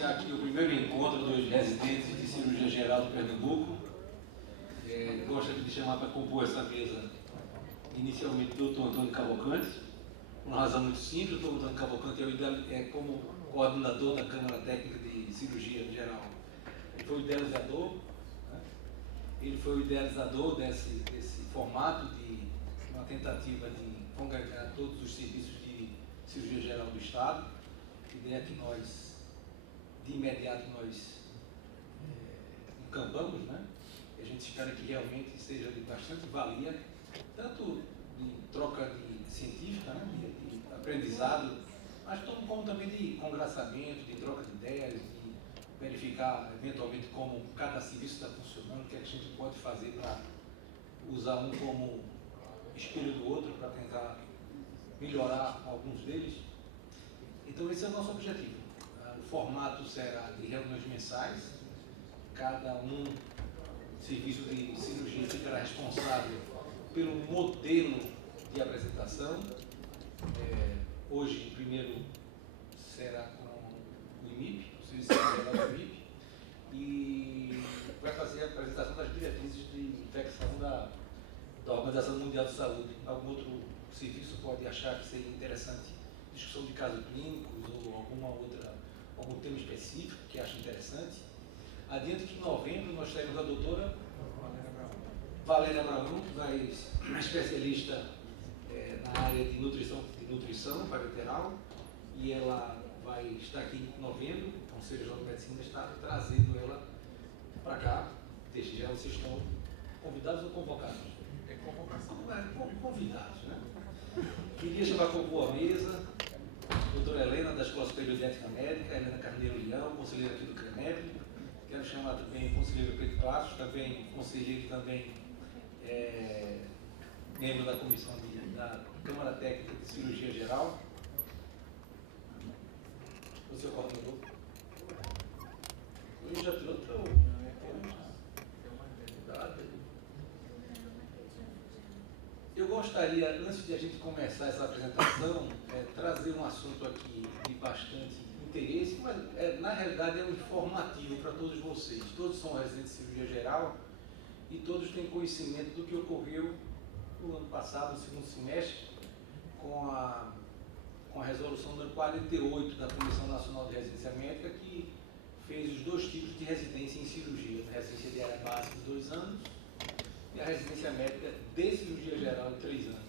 iniciar aqui o primeiro encontro dos residentes de cirurgia geral de Pernambuco. Gostaria de chamar para compor essa mesa inicialmente o Dr. Antônio Cavalcante. Por uma razão muito simples, o Dr. Antônio Cavalcante como coordenador da Câmara Técnica de Cirurgia Geral. Ele foi o idealizador, né? Ele foi o idealizador desse formato de uma tentativa de congregar todos os serviços de cirurgia geral do Estado. Ideia que nós, de imediato, encampamos, né? E a gente espera que realmente seja de bastante valia, tanto de troca científica, né? de aprendizado, mas como também de congraçamento, de troca de ideias, de verificar eventualmente como cada serviço está funcionando, o que a gente pode fazer para usar um como espelho do outro, para tentar melhorar alguns deles. Então esse é o nosso objetivo. O formato será de reuniões mensais, cada serviço de cirurgia ficará responsável pelo modelo de apresentação. Hoje, primeiro, será com o IMIP, o Serviço Geral do IMIP, e vai fazer a apresentação das diretrizes de infecção da Organização Mundial de Saúde. Algum outro serviço pode achar que seria interessante discussão de casos clínicos ou algum tema específico que acha interessante. Adiante que em novembro nós teremos a doutora Valéria Abraão, que é especialista na área de nutrição parietal, e ela vai estar aqui em novembro. O Conselho Regional de Medicina está trazendo ela para cá. Desde já vocês estão convidados ou convocados? É convocação. Convidados, né? Queria chamar para compor a mesa a doutora Helena, da Escola Superior de Ética Médica, Helena Carneiro Leão, conselheira aqui do CREMEP. Quero chamar também o conselheiro Pedro Passos, também conselheiro, membro da comissão da Câmara Técnica de Cirurgia Geral. O seu coordenador. Eu já trouxe. Eu gostaria, antes de a gente começar essa apresentação, trazer um assunto aqui de bastante interesse, mas na realidade é um informativo para todos vocês. Todos são residentes de cirurgia geral e todos têm conhecimento do que ocorreu no ano passado, no segundo semestre, com a resolução número 48 da Comissão Nacional de Residência Médica, que fez os 2 tipos de residência em cirurgia: a residência diária básica de 2 anos e a residência médica de cirurgia geral de 3 anos.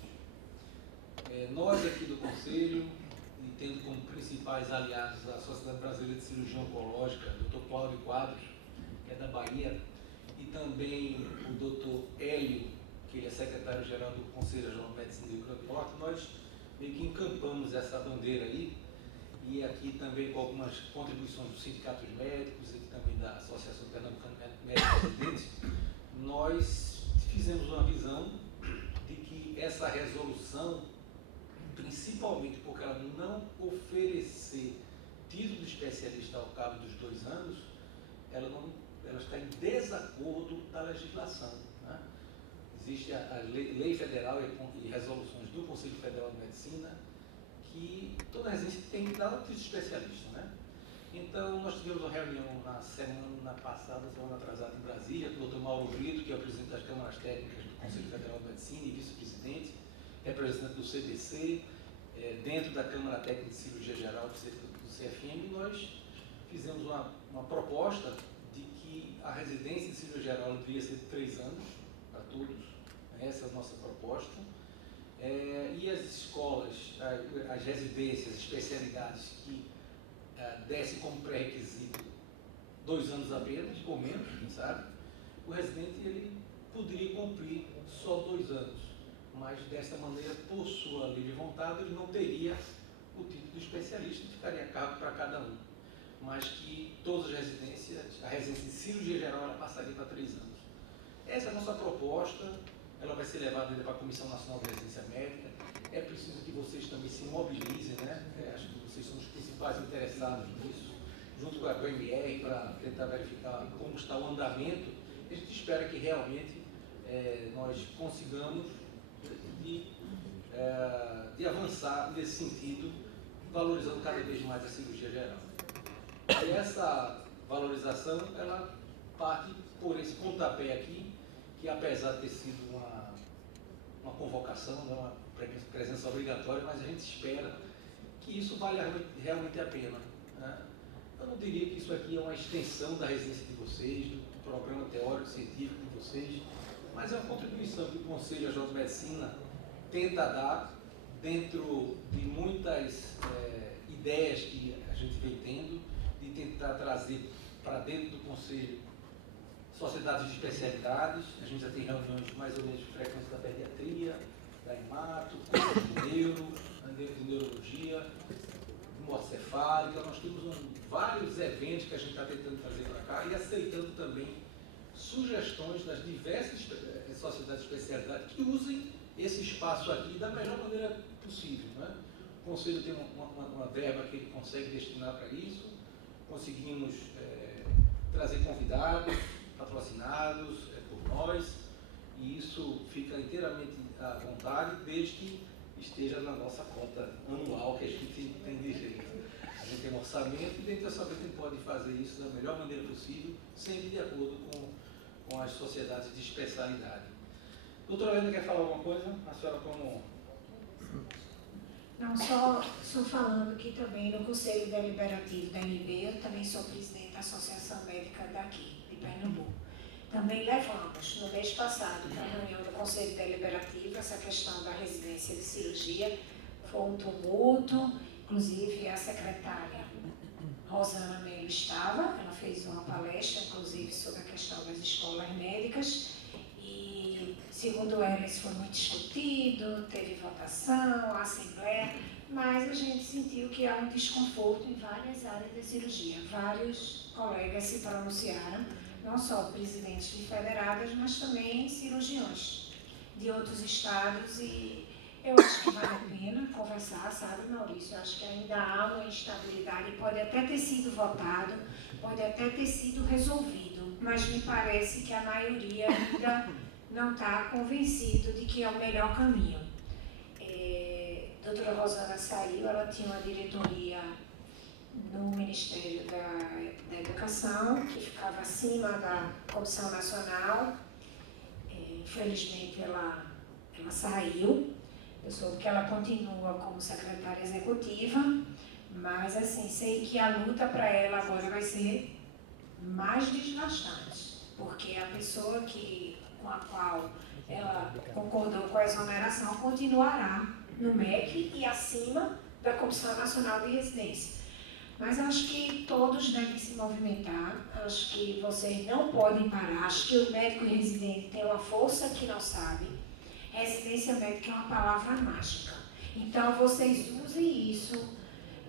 Nós aqui do Conselho, e tendo como principais aliados a Sociedade Brasileira de Cirurgia Oncológica, Dr. Cláudio Quadros, que é da Bahia, e também o Dr. Hélio, que ele é secretário-geral do Conselho Regional de Medicina do Rio Grande do Norte, nós meio que encampamos essa bandeira aí, e aqui também com algumas contribuições dos sindicatos médicos e também da Associação Pernambucana de Médicos Residentes, nós fizemos uma visão de que essa resolução, principalmente porque ela não oferecer título de especialista ao cabo dos 2 anos, ela está em desacordo da legislação, né? Existe a lei federal e resoluções do Conselho Federal de Medicina que toda residência tem que dar um título de especialista, né? Então, nós tivemos uma reunião na semana passada, semana atrasada, em Brasília, com o Dr. Mauro Brito, que é o presidente das Câmaras Técnicas do Conselho Federal de Medicina e vice-presidente, representante do CDC, dentro da Câmara Técnica de Cirurgia Geral do CFM, e nós fizemos uma proposta de que a residência de cirurgia geral deveria ser de 3 anos, para todos. Essa é a nossa proposta. E as escolas, as residências, especialidades que desse como pré-requisito 2 anos apenas, ou menos, sabe? O residente ele poderia cumprir só 2 anos, mas dessa maneira, por sua livre vontade, ele não teria o título de especialista, ficaria a cargo para cada um, mas que todas as residências, a residência de cirurgia geral, ela passaria para 3 anos. Essa é a nossa proposta. Ela vai ser levada para a Comissão Nacional de Residência Médica. É preciso que vocês também se mobilizem, né? Acho que vocês são os principais interessados nisso, junto com a PMR, para tentar verificar como está o andamento. A gente espera que realmente nós consigamos de avançar nesse sentido, valorizando cada vez mais a cirurgia geral. E essa valorização, ela parte por esse pontapé aqui, que apesar de ter sido uma convocação, né, uma presença obrigatória, mas a gente espera que isso valha realmente a pena, né? Eu não diria que isso aqui é uma extensão da residência de vocês, do programa teórico, científico de vocês, mas é uma contribuição que o Conselho Regional de Medicina tenta dar dentro de muitas ideias que a gente vem tendo, de tentar trazer para dentro do Conselho sociedades de especialidades. A gente já tem reuniões mais ou menos frequentes da pediatria, da hemato, de neurologia, de morcefálica. Nós temos vários eventos que a gente está tentando trazer para cá e aceitando também sugestões das diversas sociedades de especialidade que usem esse espaço aqui da melhor maneira possível, né? O Conselho tem uma verba que ele consegue destinar para isso, conseguimos trazer convidados, patrocinados por nós, e isso fica inteiramente à vontade, desde que esteja na nossa conta anual que a gente tem direito. A gente tem um orçamento e dentro desse orçamento a gente pode fazer isso da melhor maneira possível, sempre de acordo com as sociedades de especialidade. Doutora Helena, quer falar alguma coisa? A senhora como... Não, só falando que também no Conselho Deliberativo da NB, eu também sou presidente da Associação Médica daqui, de Pernambuco. Também levamos, no mês passado, para a reunião do Conselho Deliberativo, essa questão da residência de cirurgia. Foi um tumulto, inclusive a secretária Rosana Melo estava, ela fez uma palestra, inclusive, sobre a questão das escolas médicas. E, segundo ela, isso foi muito discutido, teve votação, assembleia, mas a gente sentiu que há um desconforto em várias áreas da cirurgia. Vários colegas se pronunciaram, não só presidentes de federadas, mas também cirurgiões de outros estados, e eu acho que vale a pena conversar, sabe, Maurício? Eu acho que ainda há uma instabilidade, pode até ter sido votado, pode até ter sido resolvido, mas me parece que a maioria ainda não está convencido de que é o melhor caminho. A doutora Rosana saiu, ela tinha uma diretoria no Ministério da Educação, que ficava acima da Comissão Nacional. Infelizmente, ela saiu. Eu soube que ela continua como secretária executiva, mas, assim, sei que a luta para ela agora vai ser mais desgastante, porque a pessoa com a qual ela concordou com a exoneração continuará no MEC e acima da Comissão Nacional de Residência. Mas acho que todos devem se movimentar, acho que vocês não podem parar, acho que o médico residente tem uma força que não sabe. Residência médica é uma palavra mágica. Então, vocês usem isso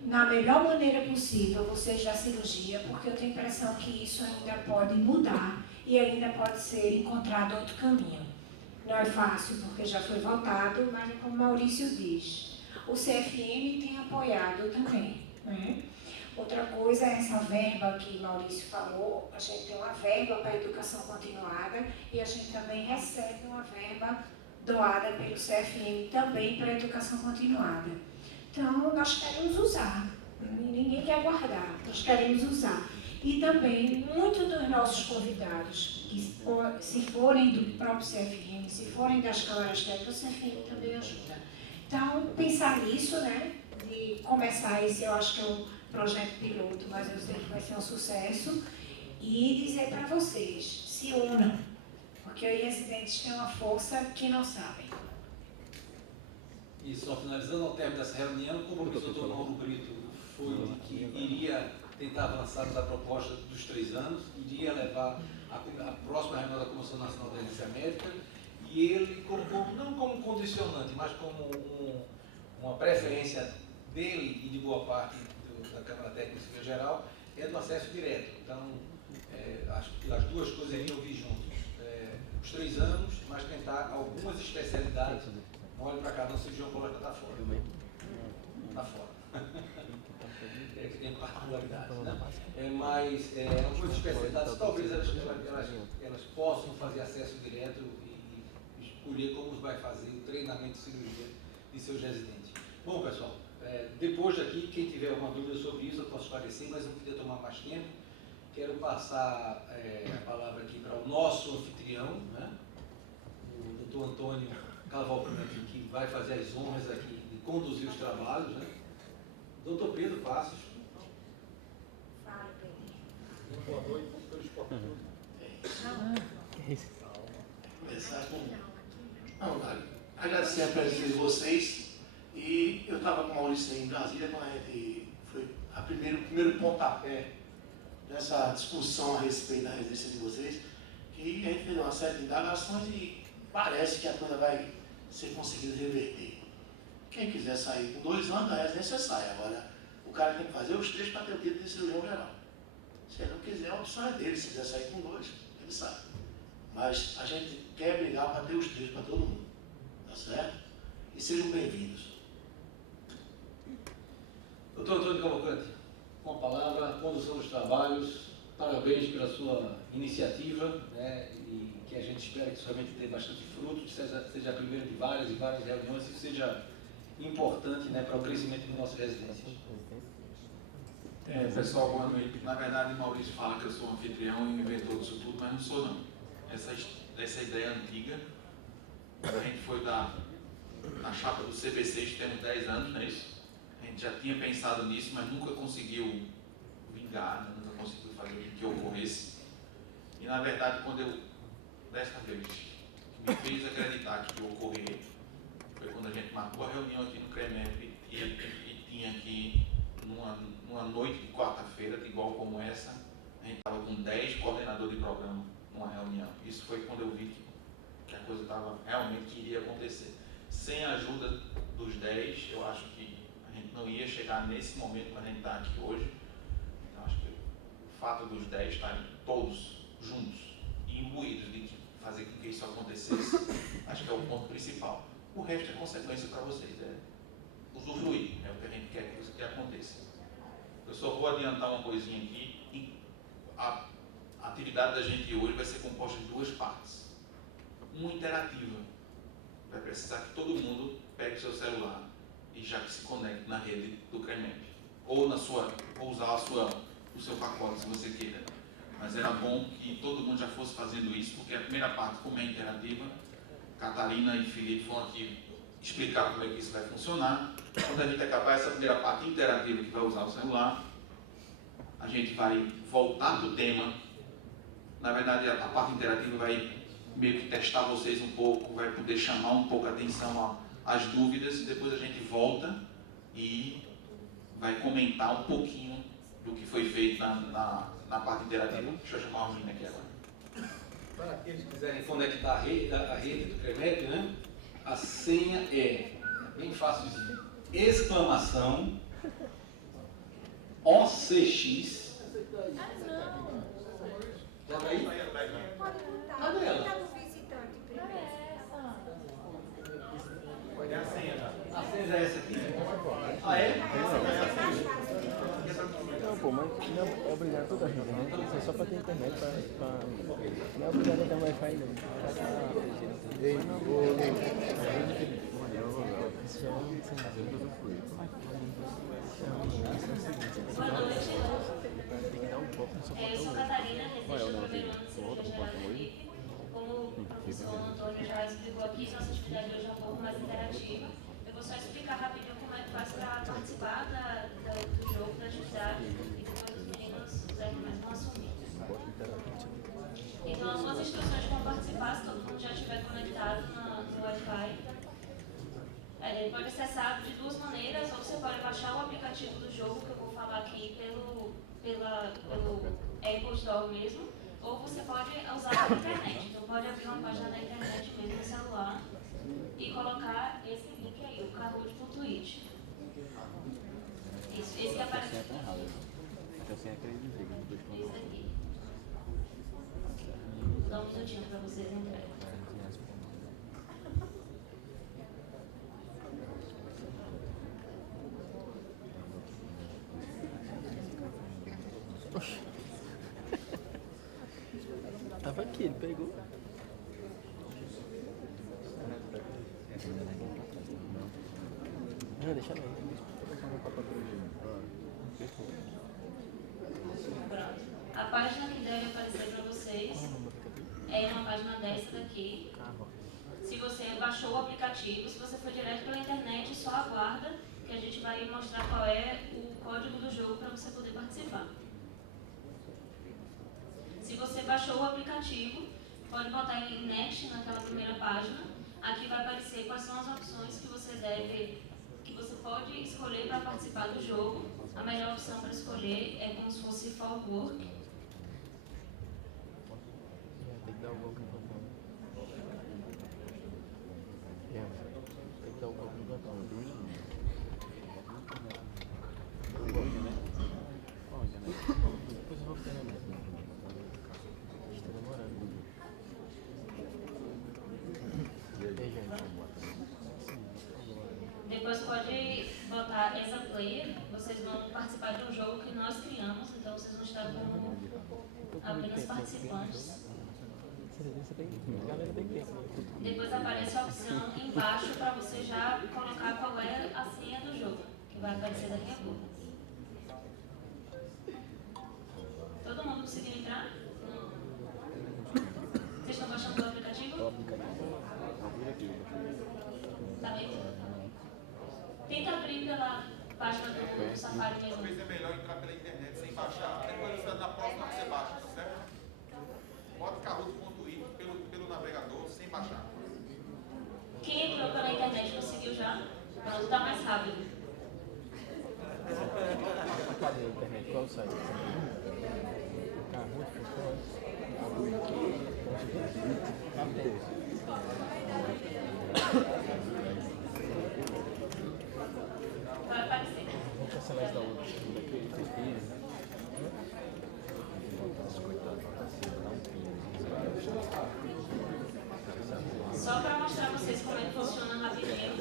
na melhor maneira possível, vocês da cirurgia, porque eu tenho a impressão que isso ainda pode mudar e ainda pode ser encontrado outro caminho. Não é fácil, porque já foi votado, mas como Maurício diz, o CFM tem apoiado também, né? Outra coisa é essa verba que Maurício falou, a gente tem uma verba para a educação continuada e a gente também recebe uma verba doada pelo CFM também para a educação continuada. Então, nós queremos usar, ninguém quer guardar, nós queremos usar. E também, muitos dos nossos convidados, que se forem do próprio CFM, se forem das câmaras técnicas, o CFM também ajuda. Então, pensar nisso, né, de começar esse, eu acho que é um projeto piloto, mas eu sei que vai ser um sucesso, e dizer para vocês, se unam, porque os residentes têm uma força que não sabem. E só finalizando, ao término dessa reunião, como o professor Mauro Brito foi de que iria tentar avançar na proposta dos 3 anos, iria levar a próxima reunião da Comissão Nacional da Residência Médica, e ele colocou, não como condicionante, mas como uma preferência dele e de boa parte da Câmara Técnica em geral, é do acesso direto. Então, acho que as duas coisas iriam vir juntos. Os 3 anos, mas tentar algumas especialidades. Olha para cá, não cirurgia oncológica está fora. Está fora. Que tem particularidades, né? Mas algumas especialidades, talvez elas possam fazer acesso direto e escolher como vai fazer o treinamento de cirurgia de seus residentes. Bom, pessoal, Depois daqui, quem tiver alguma dúvida sobre isso, eu posso esclarecer, mas não queria tomar mais tempo. Quero passar a palavra aqui para o nosso anfitrião, né? O doutor Antônio Cavalcante, que vai fazer as honras aqui de conduzir os trabalhos, né? Doutor Pedro Passos. Fala, Pedro. Boa noite, pelos portadores. Começar com agradecer a presença de vocês. E eu estava com o Maurício em Brasília quando a gente foi o primeiro pontapé dessa discussão a respeito da residência de vocês, que a gente fez uma série de indagações e parece que a coisa vai ser conseguida reverter. Quem quiser sair com 2 anos da residência sai. Agora, o cara tem que fazer os 3 para ter o título de cirurgião geral. Se ele não quiser, a opção é dele. Se quiser sair com 2, ele sai. Mas a gente quer brigar para ter os 3 para todo mundo. Tá certo? E sejam bem-vindos. Doutor Antônio Cavalcante, com a palavra, condução dos trabalhos, parabéns pela sua iniciativa, né, e que a gente espera que somente dê bastante fruto, que seja a primeira de várias e várias reuniões, e que seja importante, né, para o crescimento de nossas residências. Pessoal, boa noite. Na verdade, Maurício fala que eu sou anfitrião e inventor disso tudo, mas não sou não. Essa ideia antiga, quando a gente foi na chapa do CB6, temos 10 anos, não é isso? A gente já tinha pensado nisso, mas nunca conseguiu vingar, né? Nunca conseguiu fazer que ocorresse. E na verdade, desta vez, que me fez acreditar que ia ocorrer, foi quando a gente marcou a reunião aqui no CREMEP e tinha aqui, numa noite de quarta-feira, igual como essa, a gente estava com 10 coordenadores de programa numa reunião. Isso foi quando eu vi que a coisa realmente iria acontecer. Sem a ajuda dos 10, eu acho que a gente não ia chegar nesse momento que a gente está aqui hoje. Então, acho que o fato dos 10 estarem todos juntos e imbuídos de fazer com que isso acontecesse, acho que é o ponto principal. O resto é consequência para vocês, é usufruir, é o que a gente quer que aconteça. Eu só vou adiantar uma coisinha aqui. A atividade da gente hoje vai ser composta de 2 partes. Uma interativa. Vai precisar que todo mundo pegue o seu celular e já que se conecte na rede do CREMEP. Ou usar o seu pacote, se você queira. Mas era bom que todo mundo já fosse fazendo isso, porque a primeira parte, como é interativa, Catarina e Felipe vão aqui explicar como é que isso vai funcionar. Quando a gente acabar essa primeira parte interativa, que vai usar o celular, a gente vai voltar do tema. Na verdade, a parte interativa vai meio que testar vocês um pouco, vai poder chamar um pouco a atenção às dúvidas, e depois a gente volta e vai comentar um pouquinho do que foi feito na parte interativa. Deixa eu chamar o menino aqui agora. Para aqueles que quiserem conectar a rede do CREMEP, né, a senha é bem fácilzinho. Exclamação OCX. Já tá aí? Pode botar. Cadê ela? Tá no visitante primeiro. É a senha já. A senha já é essa aqui? Ah, é? Não, pô, mas não é obrigado toda a rede, né? Isso é só para ter internet, não é obrigado a ter um Wi-Fi, não. Ei, Eu sou Catarina, residente do primeiro ano de Cirurgia Geral da Equipe. Como o professor Antônio já explicou aqui, nossa atividade hoje é um pouco mais interativa. Eu vou só explicar rapidinho como é que faz para participar do jogo, da atividade, e depois os meninos, os animais vão assumir. Então, as 2 instruções de como participar, se todo mundo já estiver conectado no Wi-Fi. Ele pode acessar de 2 maneiras, ou você pode baixar o aplicativo do jogo, que eu vou falar aqui pelo Apple Store mesmo, ou você pode usar a internet. Então pode abrir uma página da internet mesmo no celular e colocar esse link aí, o kahoot.it. Esse que aparece aqui. Esse aqui. Dá um minutinho para vocês entrarem. Tava aqui, ele pegou. Não, deixa lá. Pronto. A página que deve aparecer para vocês é uma página dessa daqui. Se você baixou o aplicativo, se você for direto pela internet, só aguarda que a gente vai mostrar qual é o código do jogo para você poder participar. Se você baixou o aplicativo, pode botar em Next naquela primeira página. Aqui vai aparecer quais são as opções que você pode escolher para participar do jogo. A melhor opção para escolher é como se fosse For Work. Tem que dar o golpe no botão. Tem que dar o golpe no botão. Depois eu vou ficar na mesa. Está demorando. Depois pode botar essa player, vocês vão participar de um jogo que nós criamos, então vocês vão estar como apenas participantes. Depois aparece a opção embaixo para você já colocar qual é a senha do jogo, que vai aparecer daqui a pouco. Todo mundo conseguiu entrar? Vocês estão baixando o aplicativo? Tá bem? Tenta abrir pela página do Safari mesmo. Talvez é melhor entrar pela internet sem baixar. Depois na próxima você baixa, tá certo? Bota Kahoot.it pelo navegador sem baixar. Quem entrou pela internet conseguiu já? Pronto, tá mais rápido. Cadê a internet? Qual o site? Vai aparecer. Vou cancelar essa outra. Só para mostrar a vocês como é que funciona rapidinho,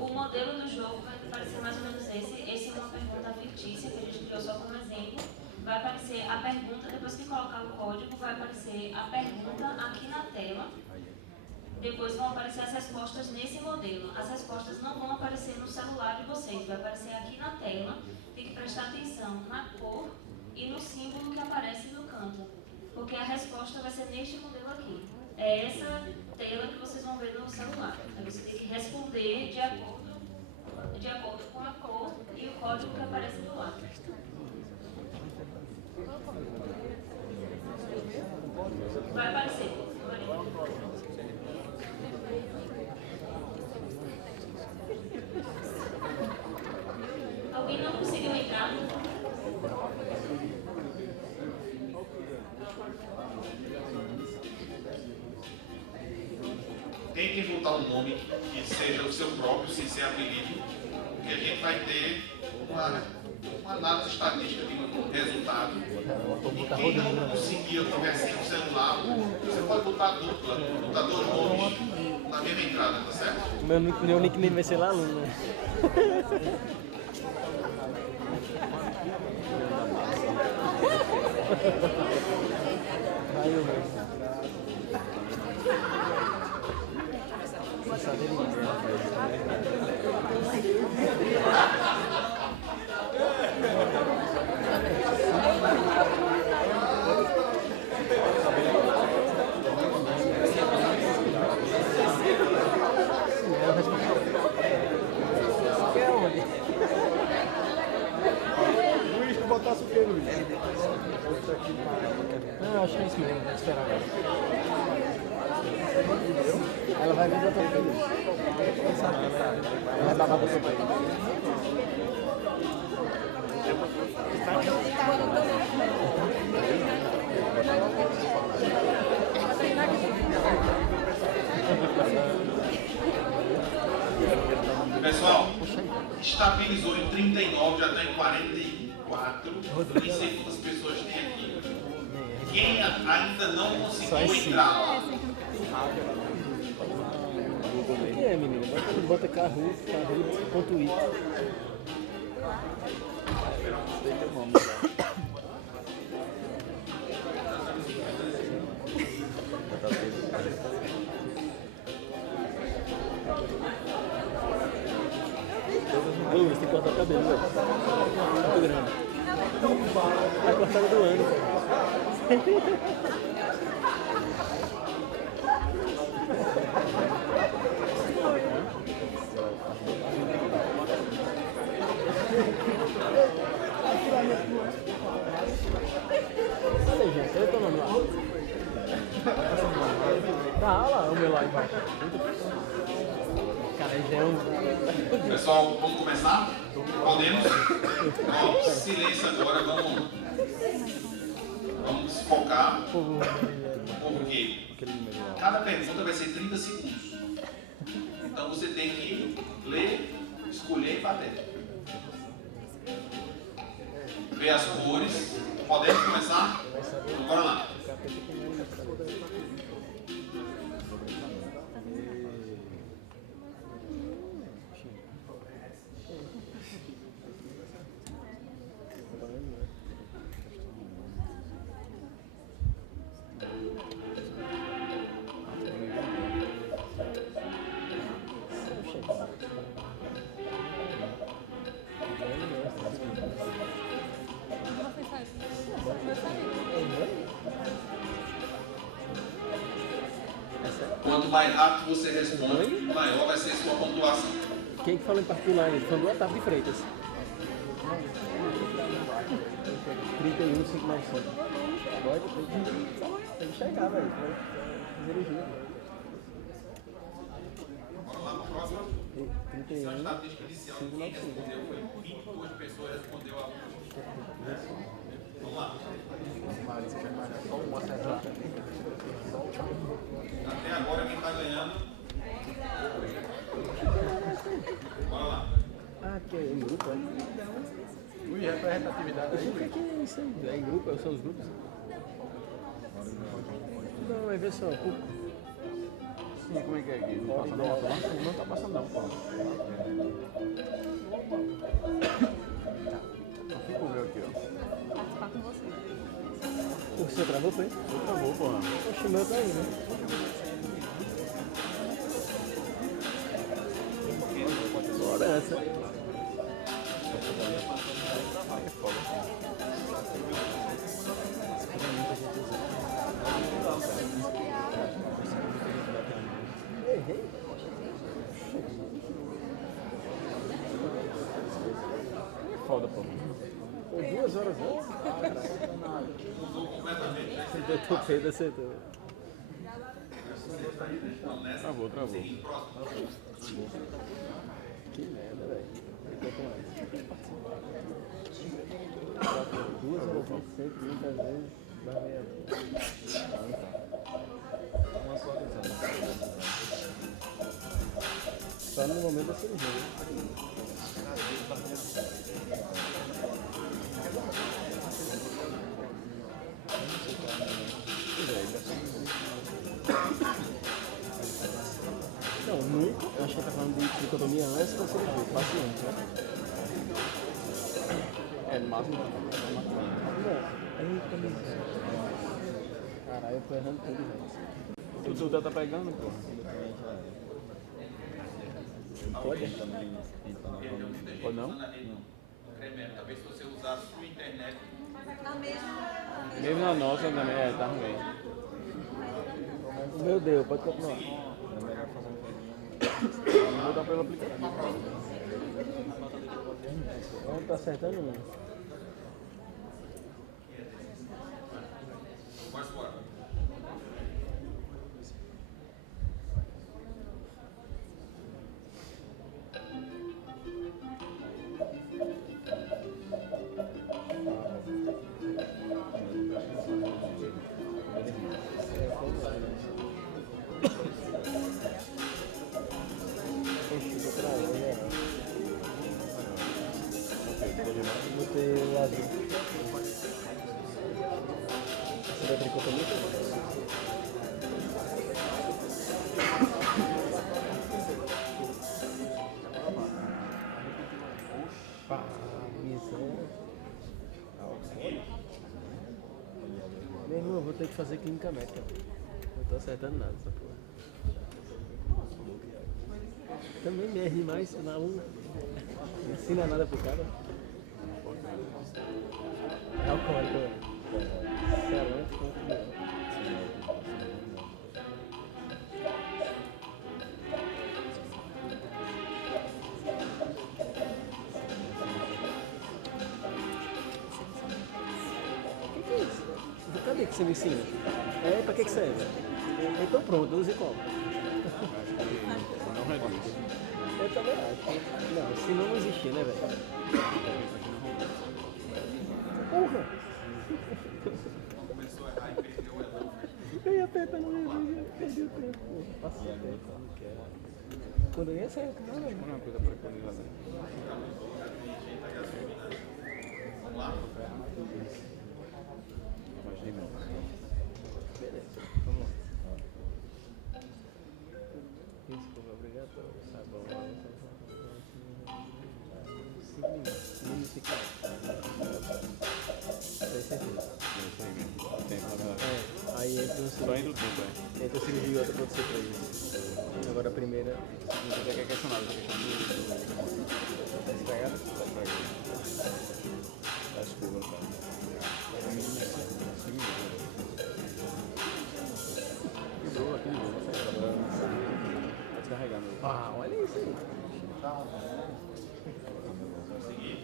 o modelo do jogo vai parecer mais ou menos esse. Esse é uma pergunta fictícia que a gente criou só como exemplo. Vai aparecer a pergunta, depois que colocar o código, vai aparecer a pergunta aqui na tela. Depois vão aparecer as respostas nesse modelo. As respostas não vão aparecer no celular de vocês, vai aparecer aqui na tela. Tem que prestar atenção na cor e no símbolo que aparece no canto, porque a resposta vai ser neste modelo aqui. É essa tela que vocês vão ver no celular. Aí você tem que responder de acordo com a cor e o código que aparece do lado. Vai aparecer. Alguém não conseguiu entrar? Tentem botar um nome que seja o seu próprio, sem ser apelido, que a gente vai ter uma análise estatística de resultado. E quem não conseguir tiver sem o celular, você pode botar dupla, botar dois nomes na mesma entrada, tá certo? Meu nickname vai ser lá, aluno, né? Vai, eu vou. Luiz, tu botasse o que, Luiz? Não, acho que é isso mesmo, vou esperar agora. Ela vai vir do outro lado. Ela vai babar do outro lado. Pessoal, estabilizou em 39, já está em 44. Nem sei quantas pessoas tem aqui. Quem ainda não conseguiu entrar? O que é, menino? Bota Kahoot.it. Ô, Luiz, tem que cortar o cabelo, velho. Muito grande. A cortada do ano. Olha, gente, eu tô no lá. Tá, olha lá o meu lá embaixo. Cara, já é um... Pessoal, vamos começar? Podemos? Ó, silêncio agora, vamos focar, porque cada pergunta vai ser 30 segundos. Então você tem que ler, escolher e bater. Ver as cores. Podemos começar? Então, bora lá. Quanto mais rápido você responde, maior vai ser a sua pontuação. Quem que falou em particular ainda? São do Otávio de Freitas. 31, 595. Pode chegar, velho. Dirigir. Vamos lá para a próxima. 31, Só está inicial. Quem 595. respondeu foi 22 pessoas respondeu a Vamos lá. Até agora quem está ganhando. Bora lá. Ah, que é em grupo, é? Ui, representatividade O que é isso aí? É em grupo? São os grupos? Não, vai ver só. Sim, como é que é aqui? Não passa não? Não tá passando não, pô. Fica o meu aqui, ó. Participar com você. O seu travou, foi? Eu travou, porra. Oxe, o meu tá aí, né? Bora essa. Foda, pô. Foi 2 horas antes? Mudou completamente. Eu tô feio, acertou. Travou. Que merda, velho. Eu tô com essa. 2 horas antes, sempre, muitas vezes, dá meia. Só no momento da cirurgia. Não, nunca. Eu achei que tá falando de tricotomia antes da cirurgia, paciente, né? É, no máximo. Não, aí também. Caralho, eu tô errando tudo, velho. Tu tá pegando, pô? Pode? Pode não? Talvez se você usar a sua internet. Mesmo na nossa também, tá ruim. O meu deu, pode continuar. Vou dar pelo aplicativo. Não tá acertando não. Bora. Botei o azul. Você vai tricotomia? Meu irmão, eu vou ter que fazer clínica médica. Não tô acertando nada essa porra. Também me erre mais na uma. Não ensina nada pro cara. É o alcoólico. Selante com o que é isso? Cadê que você me ensina? Pra que serve? Então pronto, use como? Não reduz. Eu também acho. Não, se não existir, né, velho? Porra! Começou a errar e perdeu o elão. Eu ia apertando o dedo e perdi o tempo. Passei a tempo, não quero. Quando eu ia sair, não, não. Não é uma coisa preconizada. Vamos lá? Imagine não. Beleza, vamos lá. Escova obrigatório, sabão, 5 minutos, mínimo 5 minutos. Tem certeza. É isso aí mesmo. Tempo, na verdade. Aí entra um Só entra o cirurgia, tempo, é. entra um cirurgia e outra pra você pra isso. Agora a primeira, Você quer questionar, você quer tá esfregada? da escova, cara. É o mínimo 5 minutos. Quebrou aqui de novo, não sei. Vai descarregar meu. Ah, olha isso aí. Seguir.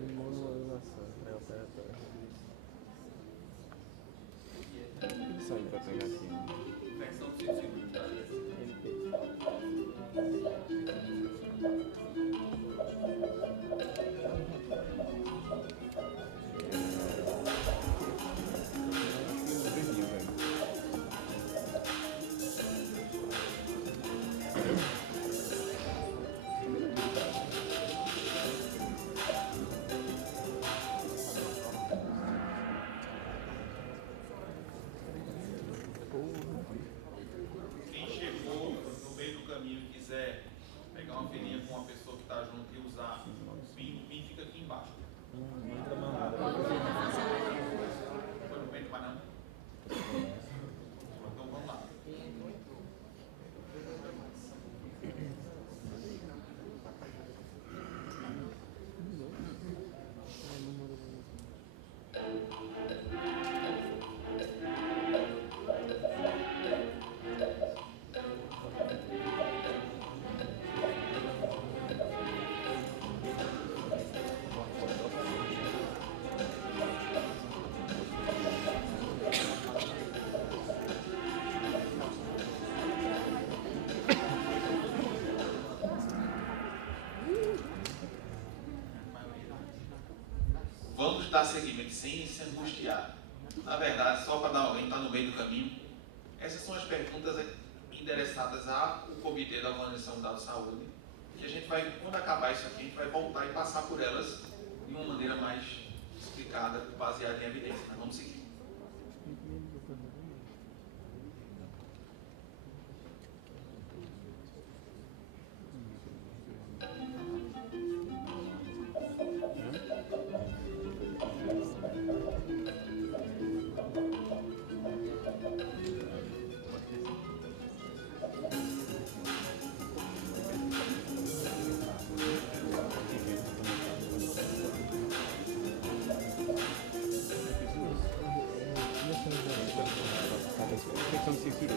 Imunomodulação pré-operatória. Ele sabe pra pegar aqui. Flexão de 5 segundos. Tá? Verdinho, velho. Quem chegou no meio do caminho e quiser pegar uma filhinha com uma pessoa que está junto e usar, o PIN fica aqui embaixo. Foi no peito, mas não. Então vamos lá. Vamos dar seguimento sem se angustiar. Na verdade, só para dar alguém estar no meio do caminho, essas são as perguntas endereçadas ao Comitê da Organização da Saúde. E a gente vai, quando acabar isso aqui, a gente vai voltar e passar por elas de uma maneira mais explicada, baseada em evidência. Mas vamos seguir. Questão de censura.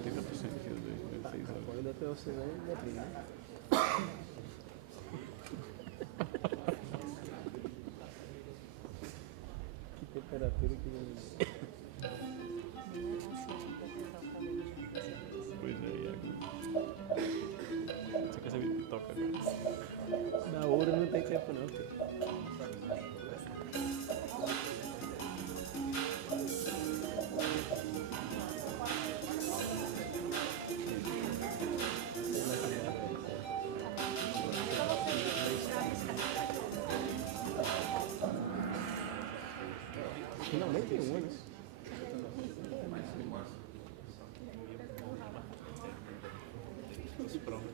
80% aqui dos 6 horas. Quando até o segundo, ainda tem, né? Que temperatura que... Pois é, e agora? Você quer saber o que toca agora? Na hora não tem tempo não, filho. Finalmente tem uma, né? Pronto.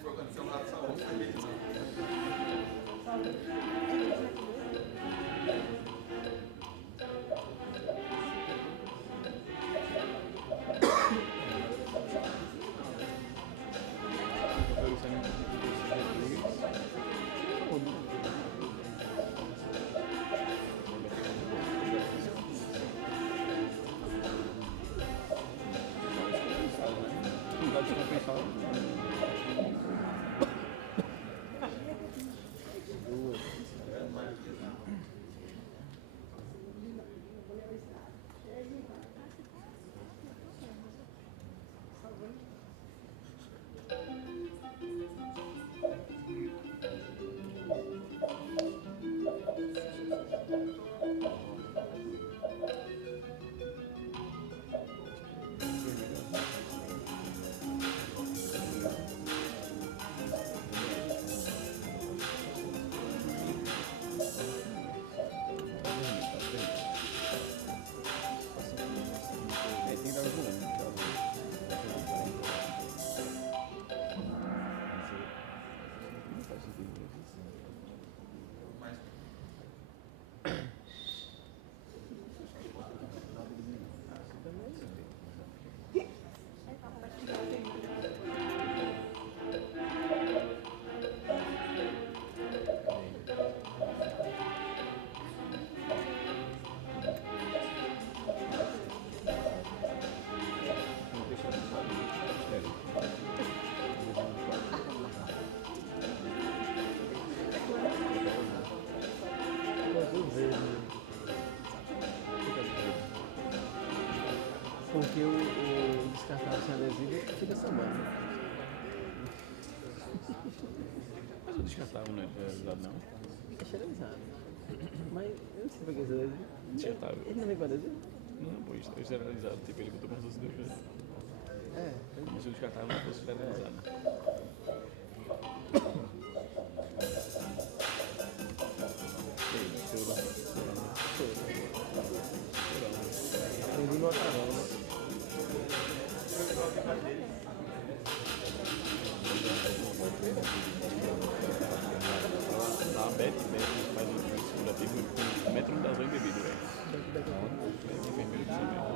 Trocando seu lado de saúde. Porque o descartável sem adesivo fica sambando. Mas o descartável não é esterilizado, não? É esterilizado. Mas eu não sei pra que esse adesivo. Descartável. Ele não vem com adesivo? Não, pô, é esterilizado. Tipo, ele botou como se fosse Deus. É. Mas se o descartável não fosse esterilizado. Tem no atarão, né? Lá, Beth faz um curativo com metronidazol embebido, velho. É enfermeiro do cimento.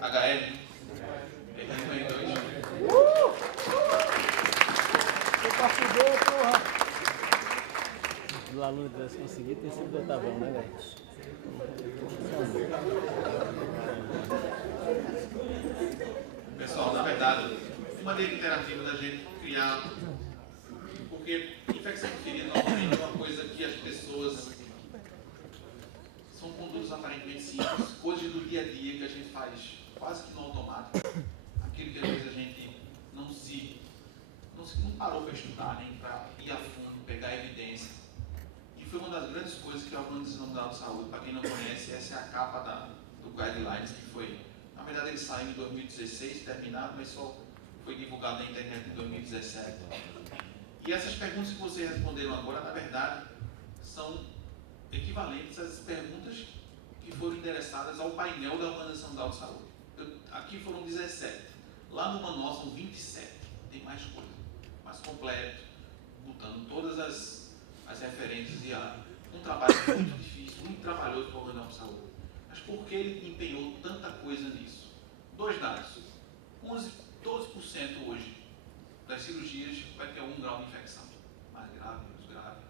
HL. O aluno tivesse conseguido, tem sido tá bom, né, velho? Pessoal, na verdade, uma maneira interativa da gente criar, porque infecção de ferida normalmente é uma coisa que as pessoas são condutas aparentemente simples, coisas do dia a dia que a gente faz quase que no automático, aquilo que às vezes a gente não parou para estudar, nem para ir a fundo, pegar evidência. E foi uma das grandes coisas que a Organização Mundial de Saúde, para quem não conhece, essa é a capa do Guidelines, que foi, na verdade ele saiu em 2016, terminado, mas só foi divulgado na internet em 2017. E essas perguntas que vocês responderam agora, na verdade, são equivalentes às perguntas que foram endereçadas ao painel da Organização Mundial de Saúde. Aqui foram 17, lá no manual são 27, tem mais coisa, mais completo, botando todas as referências e um trabalho muito difícil, muito trabalhoso para a Organização de Saúde. Mas por que ele empenhou tanta coisa nisso? Dois dados, 12% hoje das cirurgias vai ter algum grau de infecção, mais grave, menos grave,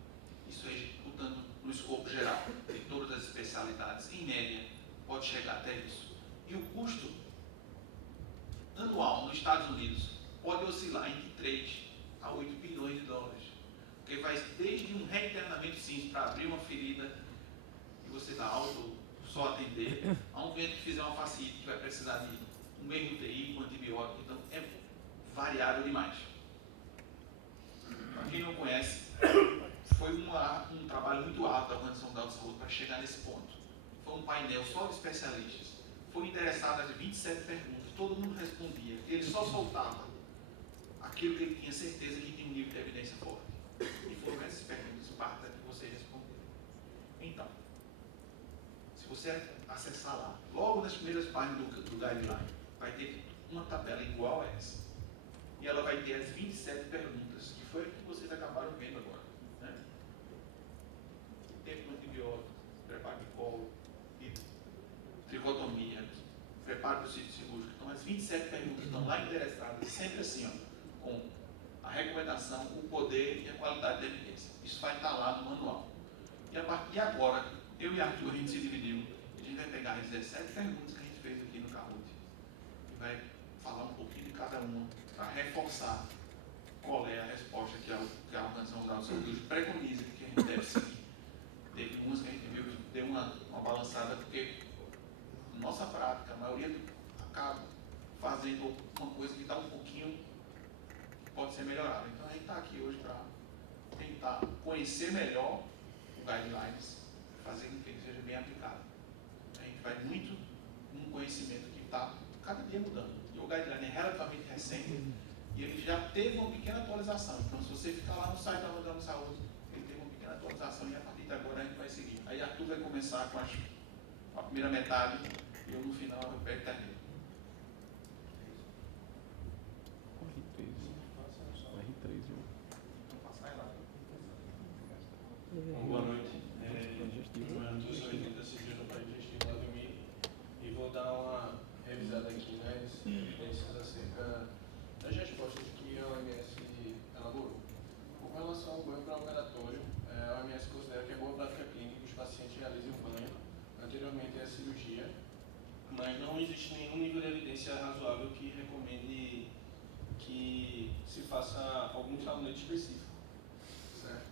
isso aí botando no escopo geral de todas as especialidades, em média, pode chegar até isso. E o custo anual nos Estados Unidos pode oscilar entre 3 a 8 bilhões de dólares. Porque vai desde um reinternamento simples para abrir uma ferida e você dar auto, só atender, a um doente que fizer uma fascite que vai precisar de um meio UTI com antibiótico. Então é variável demais. Para quem não conhece, foi um trabalho muito árduo da Organização Mundial de Saúde para chegar nesse ponto. foi um painel só de especialistas, foram interessadas em 27 perguntas, todo mundo respondia, ele só soltava aquilo que ele tinha certeza que tinha um nível de evidência forte. E foram essas perguntas, parte que vocês responderam. Então, se você acessar lá, logo nas primeiras páginas do guideline, vai ter uma tabela igual a essa. E ela vai ter as 27 perguntas, que foi o que vocês acabaram vendo agora. Né? Tempo de antibiótico, preparo de colo, tricotomia, preparo do sítio cirúrgico. Então, as 27 perguntas estão lá endereçadas, sempre assim, ó, com a recomendação, o poder e a qualidade da evidência. Isso vai estar lá no manual. E a partir de agora, eu e Arthur, a gente se dividiu. A gente vai pegar as 17 perguntas que a gente fez aqui no Kahoot e vai falar um pouquinho de cada uma para reforçar qual é a resposta que a Organização Mundial de Saúde preconiza que a gente deve seguir. Teve umas que a gente viu que deu uma balançada, porque na nossa prática, a maioria acaba fazendo uma coisa que está um pouquinho, pode ser melhorada. Então a gente está aqui hoje para tentar conhecer melhor o guidelines, fazer com que ele seja bem aplicado. A gente vai muito num conhecimento que está cada dia mudando. E o guideline é relativamente recente e ele já teve uma pequena atualização. Então, se você ficar lá no site da Organização de Saúde, ele teve uma pequena atualização e a partir de agora a gente vai seguir. Aí Arthur vai começar com a primeira metade e eu no final eu pego termino. R3, Então, passar lá. Boa noite. Meu nome é Arthur, sou da Civil do Pai Digestivo lá do MI e vou dar uma revisada aqui nas evidências acerca das respostas que a OMS elaborou. Com relação ao banho pré-operatório, a OMS considera que é boa prática clínica que os pacientes realizem o banho anteriormente à cirurgia, mas não existe nenhum nível de evidência razoável que recomende que se faça algum sabonete específico. Certo?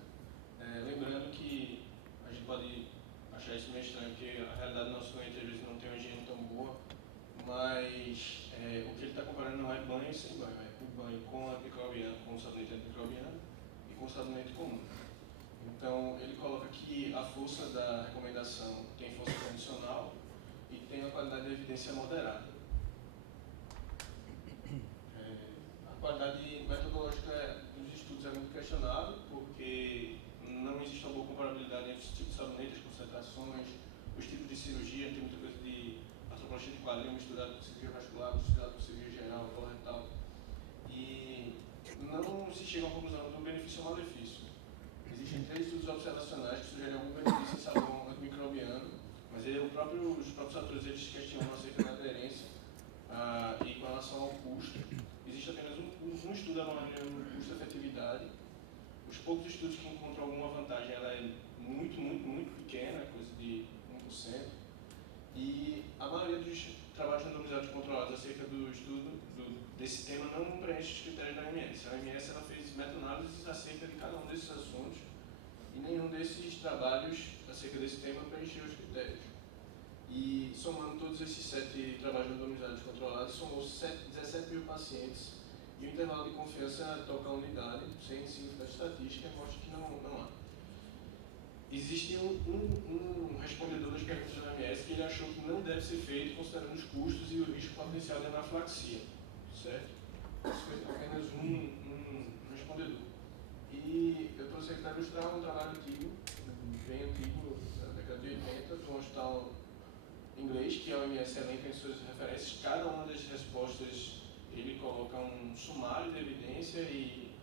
Lembrando que a gente pode achar isso meio estranho, porque a realidade do nosso doente às vezes não tem uma higiene tão boa, mas o que ele está comparando não é banho sem banho, é o banho com antimicrobiano, com sabonete antimicrobiano e com sabonete comum. Então, ele coloca que a força da recomendação tem força condicional e tem uma qualidade de evidência moderada. A qualidade metodológica dos estudos é muito questionável, porque não existe uma boa comparabilidade entre os tipos de sabonete, as concentrações, os tipos de cirurgia, tem muita coisa de artroplastia de quadril misturado com cirurgia vascular, misturado com cirurgia geral, coloretal. E não se chega a uma conclusão do benefício ou malefício. Existem 3 estudos observacionais que sugerem algum benefício em sabão antimicrobiano, mas os próprios autores eles questionam acerca da aderência e com relação ao custo. Existe apenas um estudo avaliando o custo-efetividade. Os poucos estudos que encontram alguma vantagem, ela é muito, muito, muito pequena, coisa de 1%. E a maioria dos trabalhos randomizados controlados acerca do estudo desse tema não preenche os critérios da OMS. A OMS ela fez meta-análises acerca de cada um desses assuntos e nenhum desses trabalhos acerca desse tema preencheu os critérios. E somando todos esses 7 trabalhos randomizados controlados, somou 17 mil pacientes e o intervalo de confiança toca a unidade, sem significância estatística, mostra que não há. Existe um respondedor das perguntas da OMS que ele achou que não deve ser feito considerando os custos e o risco potencial de anafilaxia, certo? Isso foi apenas um respondedor. E eu trouxe aqui para ilustrar um trabalho antigo, bem antigo, da década de 80, de um hospital inglês, que a OMS elenca em suas referências. Cada uma das respostas ele coloca um sumário de evidência e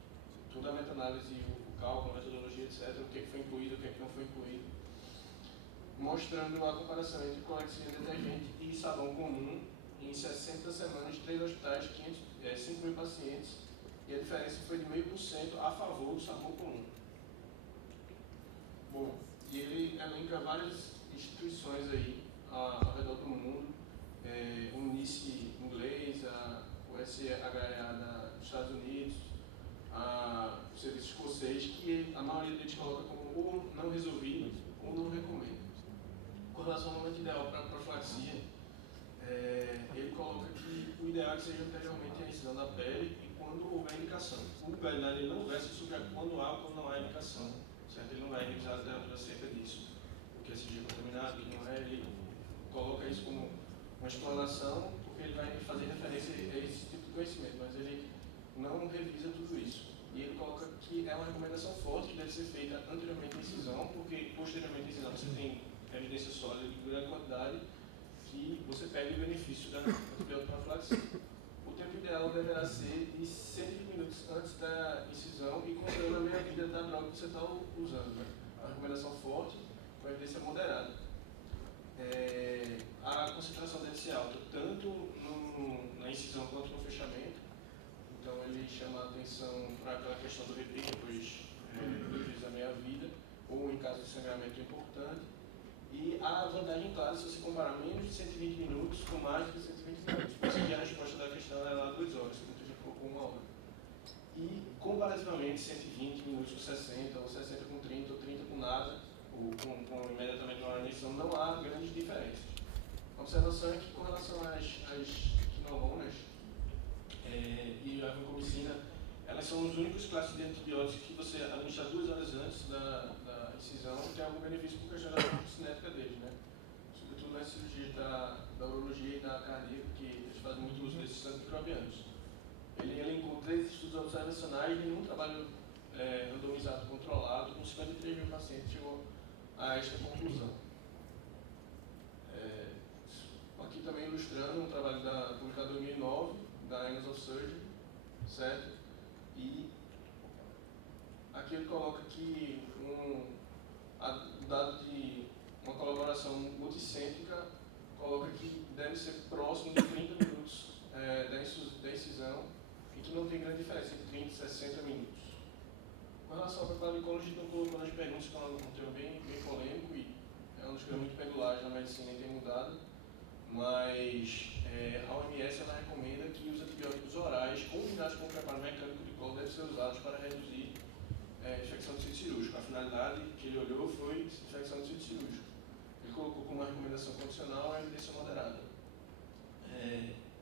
toda a meta-análise, o cálculo, a metodologia, etc., o que foi incluído, o que não foi incluído, mostrando a comparação entre colexina de detergente e sabão comum em 60 semanas, 3 hospitais, 5 mil pacientes, e a diferença foi de 0,5% a favor do sabão comum. Bom, e ele elenca várias instituições aí ao redor do mundo, o NICE inglês, o SHA dos Estados Unidos, o serviço escocês, que a maioria deles coloca como ou não resolvido ou não recomenda. Com relação ao momento ideal para a profilaxia, ele coloca que o ideal é que seja anteriormente a incisão da pele e quando houver indicação. O guideline ele não versa sobre quando há ou quando não há indicação, certo? Ele não vai revisar a literatura acerca disso, o que é cirurgia contaminada, o que não é, ele uma explanação, porque ele vai fazer referência a esse tipo de conhecimento, mas ele não revisa tudo isso. E ele coloca que é uma recomendação forte que deve ser feita anteriormente à incisão, porque posteriormente à incisão você tem evidência sólida de grande quantidade que você perde o benefício da antibiótico profilaxia. O tempo ideal deverá ser de 120 minutos antes da incisão e considerando a meia-vida da droga que você está usando. Né? Uma recomendação forte, com evidência moderada. A concentração deve ser alta, tanto na incisão quanto no fechamento. Então ele chama a atenção para aquela questão do repeat depois da meia-vida, ou em caso de sangramento importante. E a vantagem, claro, se você comparar menos de 120 minutos com mais de 120 minutos. Por isso que a resposta da questão é lá 2 horas, muita gente colocou 1 hora. E comparativamente 120 minutos com 60, ou 60 com 30, ou 30 com nada, ou com imediatamente uma hora de incisão, não há grandes diferenças. A observação é que com relação às quinolonas e a vancomicina, elas são os únicos classes de antibióticos que você administra 2 horas antes da incisão tem algum benefício por questão da cinética deles, né? Sobretudo nas cirurgias da urologia e da cardíaca, que eles fazem muito uso desses antimicrobianos. Ele elencou 3 estudos observacionais e nenhum trabalho randomizado controlado, com 53 mil pacientes, chegou a esta conclusão. Aqui também ilustrando um trabalho publicado em 2009, da Annals of Surgery, certo? E aqui ele coloca que um dado de uma colaboração multicêntrica coloca que deve ser próximo de 30 minutos da incisão e que não tem grande diferença entre 30 e 60 minutos. Com relação ao preparo de colo, a gente não colocou nas perguntas, que é um tema bem polêmico e é um dos temas muito pendulares na medicina e tem mudado, mas a OMS ela recomenda que os antibióticos orais combinados com o preparo mecânico de colo devem ser usados para reduzir infecção do sítio cirúrgico. A finalidade que ele olhou foi infecção do sítio cirúrgico. Ele colocou como uma recomendação condicional a evidência moderada.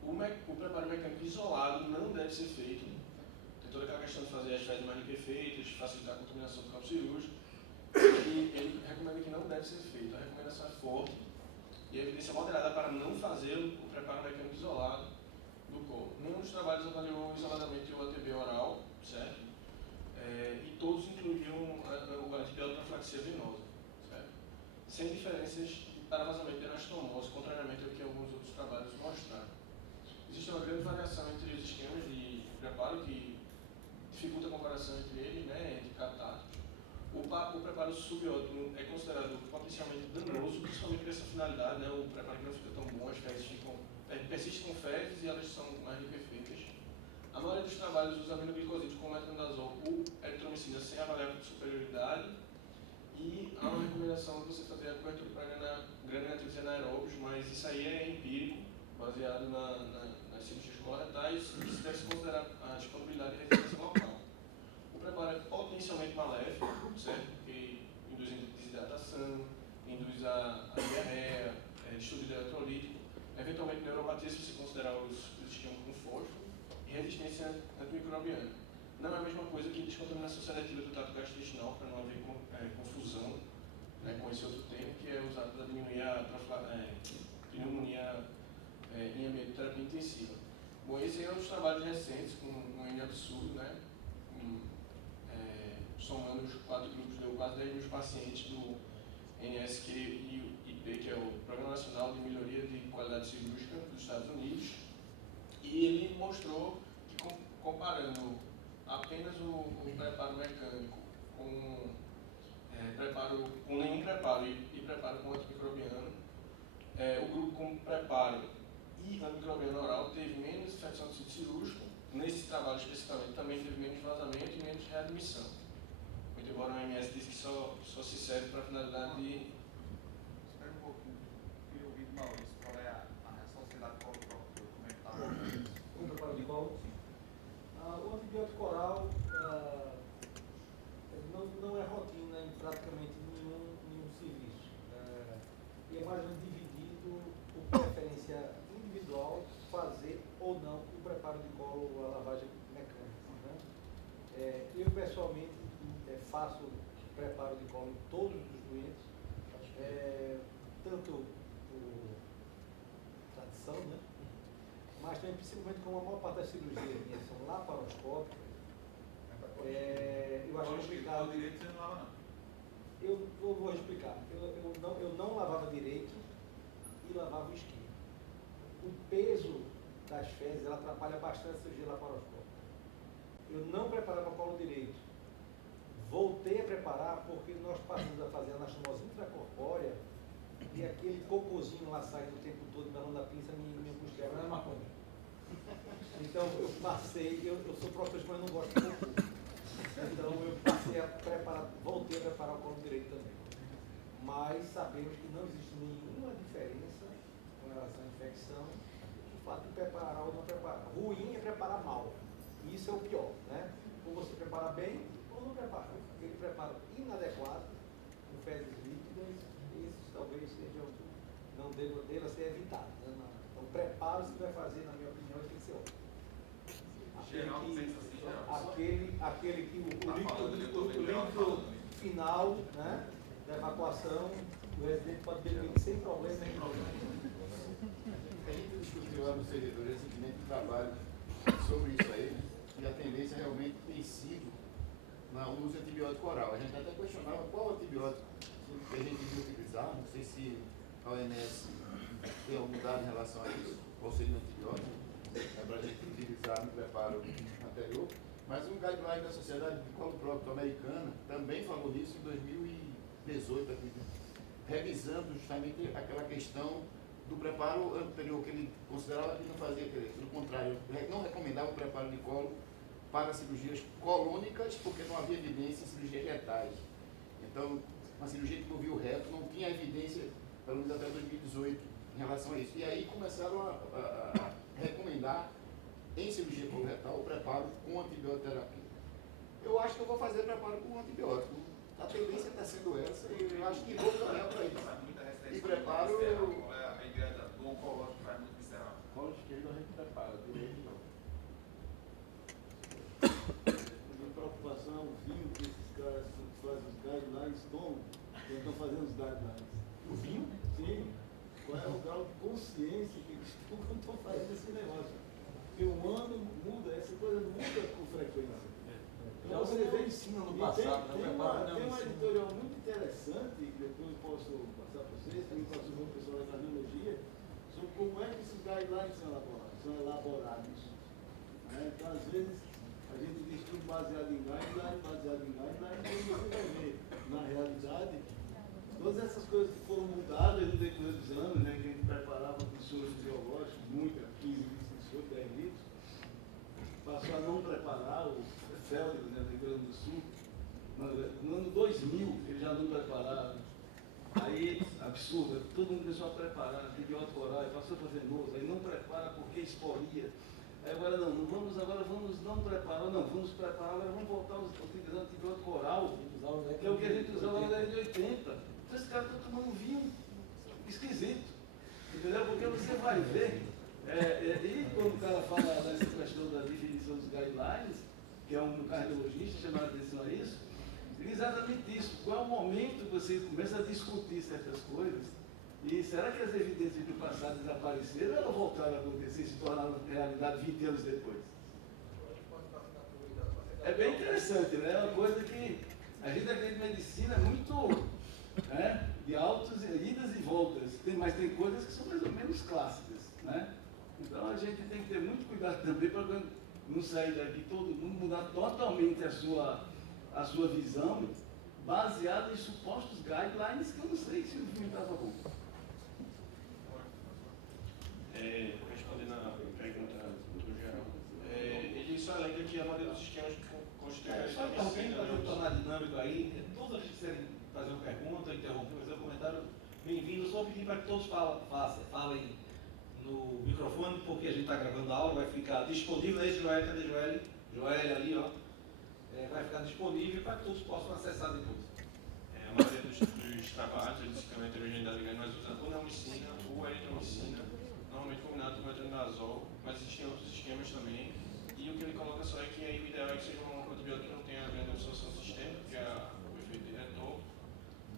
O preparo mecânico isolado não deve ser feito. Tem toda aquela questão de fazer as fezes mais liquefeitas, facilitar a contaminação do campo cirúrgico. E ele recomenda que não deve ser feito. A recomendação é forte e a evidência moderada para não fazer o preparo mecânico isolado do colo. Nenhum dos trabalhos avaliou isoladamente o ATB oral, certo? E todos incluíam o antibiótico profilaxia venosa, certo? Sem diferenças para vazamento de anastomose, contrariamente ao que alguns outros trabalhos mostraram. Existe uma grande variação entre os esquemas de preparo que dificulta a comparação entre eles, né, entre catáticos. O preparo subótimo é considerado potencialmente danoso, principalmente para essa finalidade, né, o preparo que não fica tão bom, as fezes persistem com fezes e elas são mais liquefeitas. A maioria dos trabalhos usa aminoglicosídeos como metronidazol ou eritromicina sem avaliar com superioridade, e há uma recomendação de você fazer a cobertura para gram-negativos anaeróbios, mas isso aí é empírico, baseado nas cirurgias coloretais, e se deve considerar a disponibilidade de resistência local. O preparo é potencialmente maléfico, certo? Porque induz desidratação, induz a diarreia, distúrbio eletrolítico, eventualmente neuropatia se você considerar os esquemas com fósforo, e resistência antimicrobiana. Não é a mesma coisa que descontaminação seletiva do trato gastrointestinal, para não haver confusão, né, com esse outro termo, que é usado para diminuir a pneumonia em ambiente de terapia intensiva. Bom, esse é um dos trabalhos recentes, com um N absurdo, né? Somando os 4 grupos, deu quase 10 mil pacientes do NSQ e IP, que é o Programa Nacional de Melhoria de Qualidade Cirúrgica dos Estados Unidos, e ele mostrou que, comparando apenas o preparo mecânico com nenhum preparo e preparo com antimicrobiano, o grupo com preparo e antimicrobiano oral teve menos infecção do sítio cirúrgico. Nesse trabalho especificamente também teve menos vazamento e menos readmissão. Muito embora o OMS diz que só se serve para a finalidade de... Espera um pouquinho, queria ouvir de Maurício qual é a responsabilidade do próprio, como é que está o preparo de colo. O antibiótico oral não é rotina em praticamente nenhum serviço. E é mais ou menos dividido por preferência individual fazer ou não o preparo de colo ou a lavagem mecânica. Né? Eu pessoalmente faço preparo de colo em todos os doentes, tanto por possivelmente como a maior parte das cirurgias minhas são laparoscópicas, eu acho complicado. O direito você não lava, não. Eu vou explicar. Eu não lavava direito e lavava o esquerdo. O peso das fezes ela atrapalha bastante a cirurgia laparoscópica. Eu não preparava colo direito. Voltei a preparar porque nós passamos a fazer anastomose intracorpórea e aquele cocôzinho lá sai o tempo todo na mão da pinça me angustia. Não é maconha. Então eu passei, eu sou professor, mas não gosto de cocô. Então eu passei a preparar, voltei a preparar o colo direito também. Mas sabemos que não existe nenhuma diferença com relação à infecção, o fato de preparar ou não preparar. Ruim é preparar mal. E isso é o pior, né? Ou você prepara bem ou não prepara. Aquele preparo inadequado, com fezes líquidas, esses talvez sejam, não deva ser evitado. Né? Então o preparo que vai fazer, na minha opinião, tem que ser ótimo. Aquele que o líquido final, né, da evacuação, o residente pode beber sem problema nenhum. A gente discutiu lá no servidor recentemente um trabalho sobre isso aí, né? E a tendência realmente tem sido no uso de antibiótico oral. A gente até questionava qual antibiótico que a gente devia utilizar, não sei se a OMS tem algum dado em relação a isso, qual seria o antibiótico, para a gente utilizar no preparo anterior, mas um guideline da Sociedade de Coloprocto Americana também falou disso em 2018, acredito, revisando justamente aquela questão do preparo anterior, que ele considerava que não fazia, pelo contrário, não recomendava o preparo de colo para cirurgias colônicas, porque não havia evidência em cirurgias retais. Então, uma cirurgia que envolvia o reto não tinha evidência, pelo menos até 2018, em relação a isso. E aí começaram a recomendar, em cirurgia coloretal, o preparo com antibiótico-terapia. Eu acho que eu vou fazer preparo com antibiótico. A tendência está sendo essa e eu acho que vou caminhar para isso. E preparo... A ideia do oncológico faz muito visceral. Colo esquerdo a gente prepara, direito não. Minha preocupação é o vinho que esses caras que fazem os guidelines tomam, eles estão fazendo os guidelines. O vinho? Sim. Qual é o grau de consciência que eles estão fazendo esse negócio? Porque o ano muda, essa coisa muda com frequência. Já você vê ensino no passado, tem uma editorial muito interessante, que depois eu posso passar para vocês, que me passou com o pessoal da cardiologia, sobre como é que esses guidelines são elaborados. Né? Então, às vezes, a gente diz tudo baseado em guidelines, e você vai ver, na realidade, todas essas coisas que foram mudadas no decorrer dos anos, né, que a gente preparava com soros fisiológicos, muita, 15, 25 soros, 10 litros, passou a não preparar o Félix, né, do Rio Grande do Sul. No ano 2000, ele já não preparava. Aí, absurdo, todo mundo começou a preparar antibiótico oral, passou para venoso, aí não prepara porque expolia. Aí agora não vamos não preparar, não, vamos preparar, agora vamos voltar a utilizar antibiótico oral, que é o que a gente usava na década de 80. Então esse cara está tomando um vinho esquisito, entendeu? Porque você vai ver, e quando o cara fala dessa questão da definição dos guidelines, que é um cardiologista chamado a atenção a isso, é exatamente isso. Qual é o momento que você começa a discutir certas coisas? E será que as evidências do passado desapareceram ou elas voltaram a acontecer e se tornaram realidade 20 anos depois? É bem interessante, né? É uma coisa que a gente acredita em medicina muito de altos, idas e voltas, mas tem coisas que são mais ou menos clássicas, né? Então a gente tem que ter muito cuidado também para não sair daqui todo mundo mudar totalmente a sua visão baseada em supostos guidelines que eu não sei se o filme estava bom. Respondendo a pergunta do geral, ele só alega que a maioria dos esquemas constituem... Só interrompendo para tornar dinâmico aí, todos que quiserem fazer uma pergunta, interromper, fazer um comentário, bem-vindo. Só pedir para que todos falem no microfone, porque a gente está gravando a aula, vai ficar disponível aí, Joel, cadê Joel? Joel ali, ó. Vai ficar disponível para que todos possam acessar depois. A maioria dos trabalhos de esquema de heterogeneidade grande nós usamos ou neomicina ou eritromicina, normalmente combinado com metronidazol, mas existem outros esquemas também. E o que ele coloca só é que aí o ideal é que seja um antibiótico que não tenha grande absorção sistêmica, que é o efeito diretor,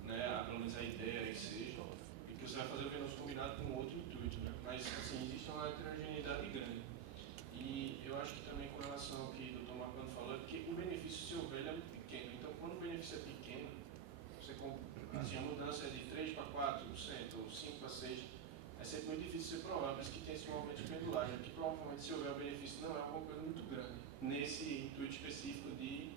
né, pelo menos a ideia é que seja, e que você vai fazer o venoso combinado com outro intuito, né? Mas assim, existe uma heterogeneidade grande. assim, a mudança de 3 para 4%, ou 5 para 6%, é sempre muito difícil ser provável, por isso que tem esse movimento de pendulagem, que provavelmente, se houver o benefício, não é alguma coisa muito grande, nesse intuito específico de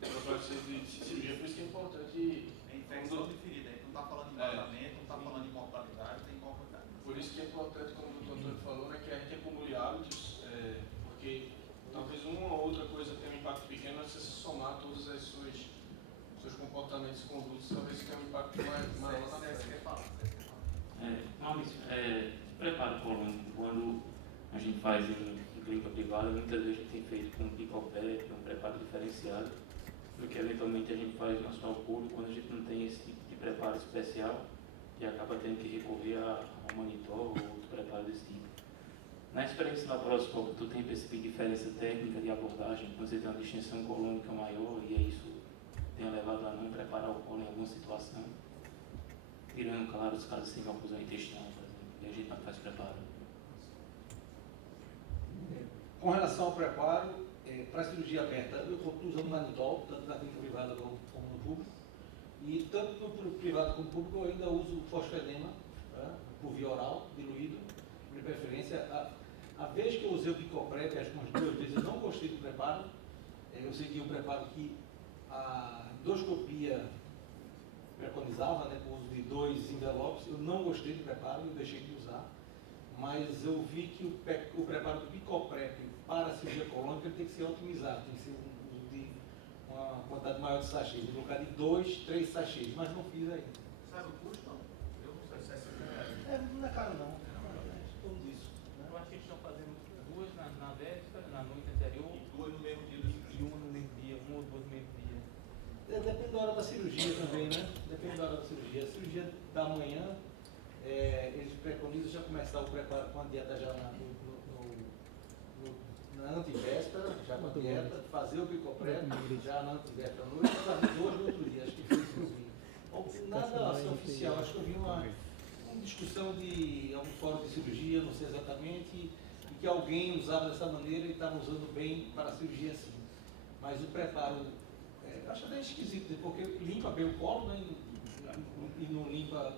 profilaxia de cirurgia, por isso que é importante... É infecção de ferida, a gente não está falando de vazamento, não está falando de mortalidade, tem mortalidade. Por isso que é importante, como o doutor Antônio falou, né, que a gente acumule hábitos, porque talvez uma ou outra coisa tenha um impacto pequeno, mas se você somar todos os seus comportamentos e condutas, talvez tenha um impacto maior na frente. Maurício, preparo colônico, quando a gente faz em clínica privada, muitas vezes a gente tem feito com picopé, um preparo diferenciado, do que eventualmente a gente faz no hospital público, quando a gente não tem esse tipo de preparo especial e acaba tendo que recorrer a monitor ou outro preparo desse tipo. Na experiência laparoscópica, tu tem percebido diferença técnica de abordagem, quando você tem uma distensão colônica maior e isso tem levado a não preparar o colo em alguma situação? Tirando, claro, os casos sem confusão intestinal, por exemplo, e a gente não faz preparo. Com relação ao preparo, para a cirurgia aberta, eu estou usando manitol, tanto na clínica privada como no público. E tanto no privado como no público eu ainda uso fosfedema, por via oral, diluído, de preferência. A vez que eu usei o Picoprep, acho que umas 2 vezes, eu não gostei do preparo. Eu segui um preparo que a endoscopia preconizava, né, com o uso de 2 envelopes. Eu não gostei do preparo, eu deixei de usar. Mas eu vi que o preparo do Picoprep para a cirurgia colônica tem que ser otimizado, tem que ser um uso de uma quantidade maior de sachês. Eu vou colocar de 2, 3 sachês, mas não fiz ainda. Sabe o custo, não? Eu não sei se é Não é caro não, tudo isso. Eu acho que eles estão fazendo 2 na véspera, na noite anterior, e 2 no mesmo dia. E 1 no mesmo dia, 1 ou 2 no mesmo dia. Depende da hora da cirurgia também, né? Depende da hora da cirurgia. A cirurgia da manhã, eles preconizam já começar o preparo com a dieta já na antivéspera, já com a dieta, fazer o Picoprep já na antivéspera à noite, fazer 2 no outro dia, acho que foi isso que eu vi. Nada assim oficial, acho que eu vi uma discussão de algum fórum de cirurgia, não sei exatamente, e que alguém usava dessa maneira e estava usando bem para a cirurgia assim. Mas o preparo, eu acho até esquisito, porque limpa bem o colo, né, e não limpa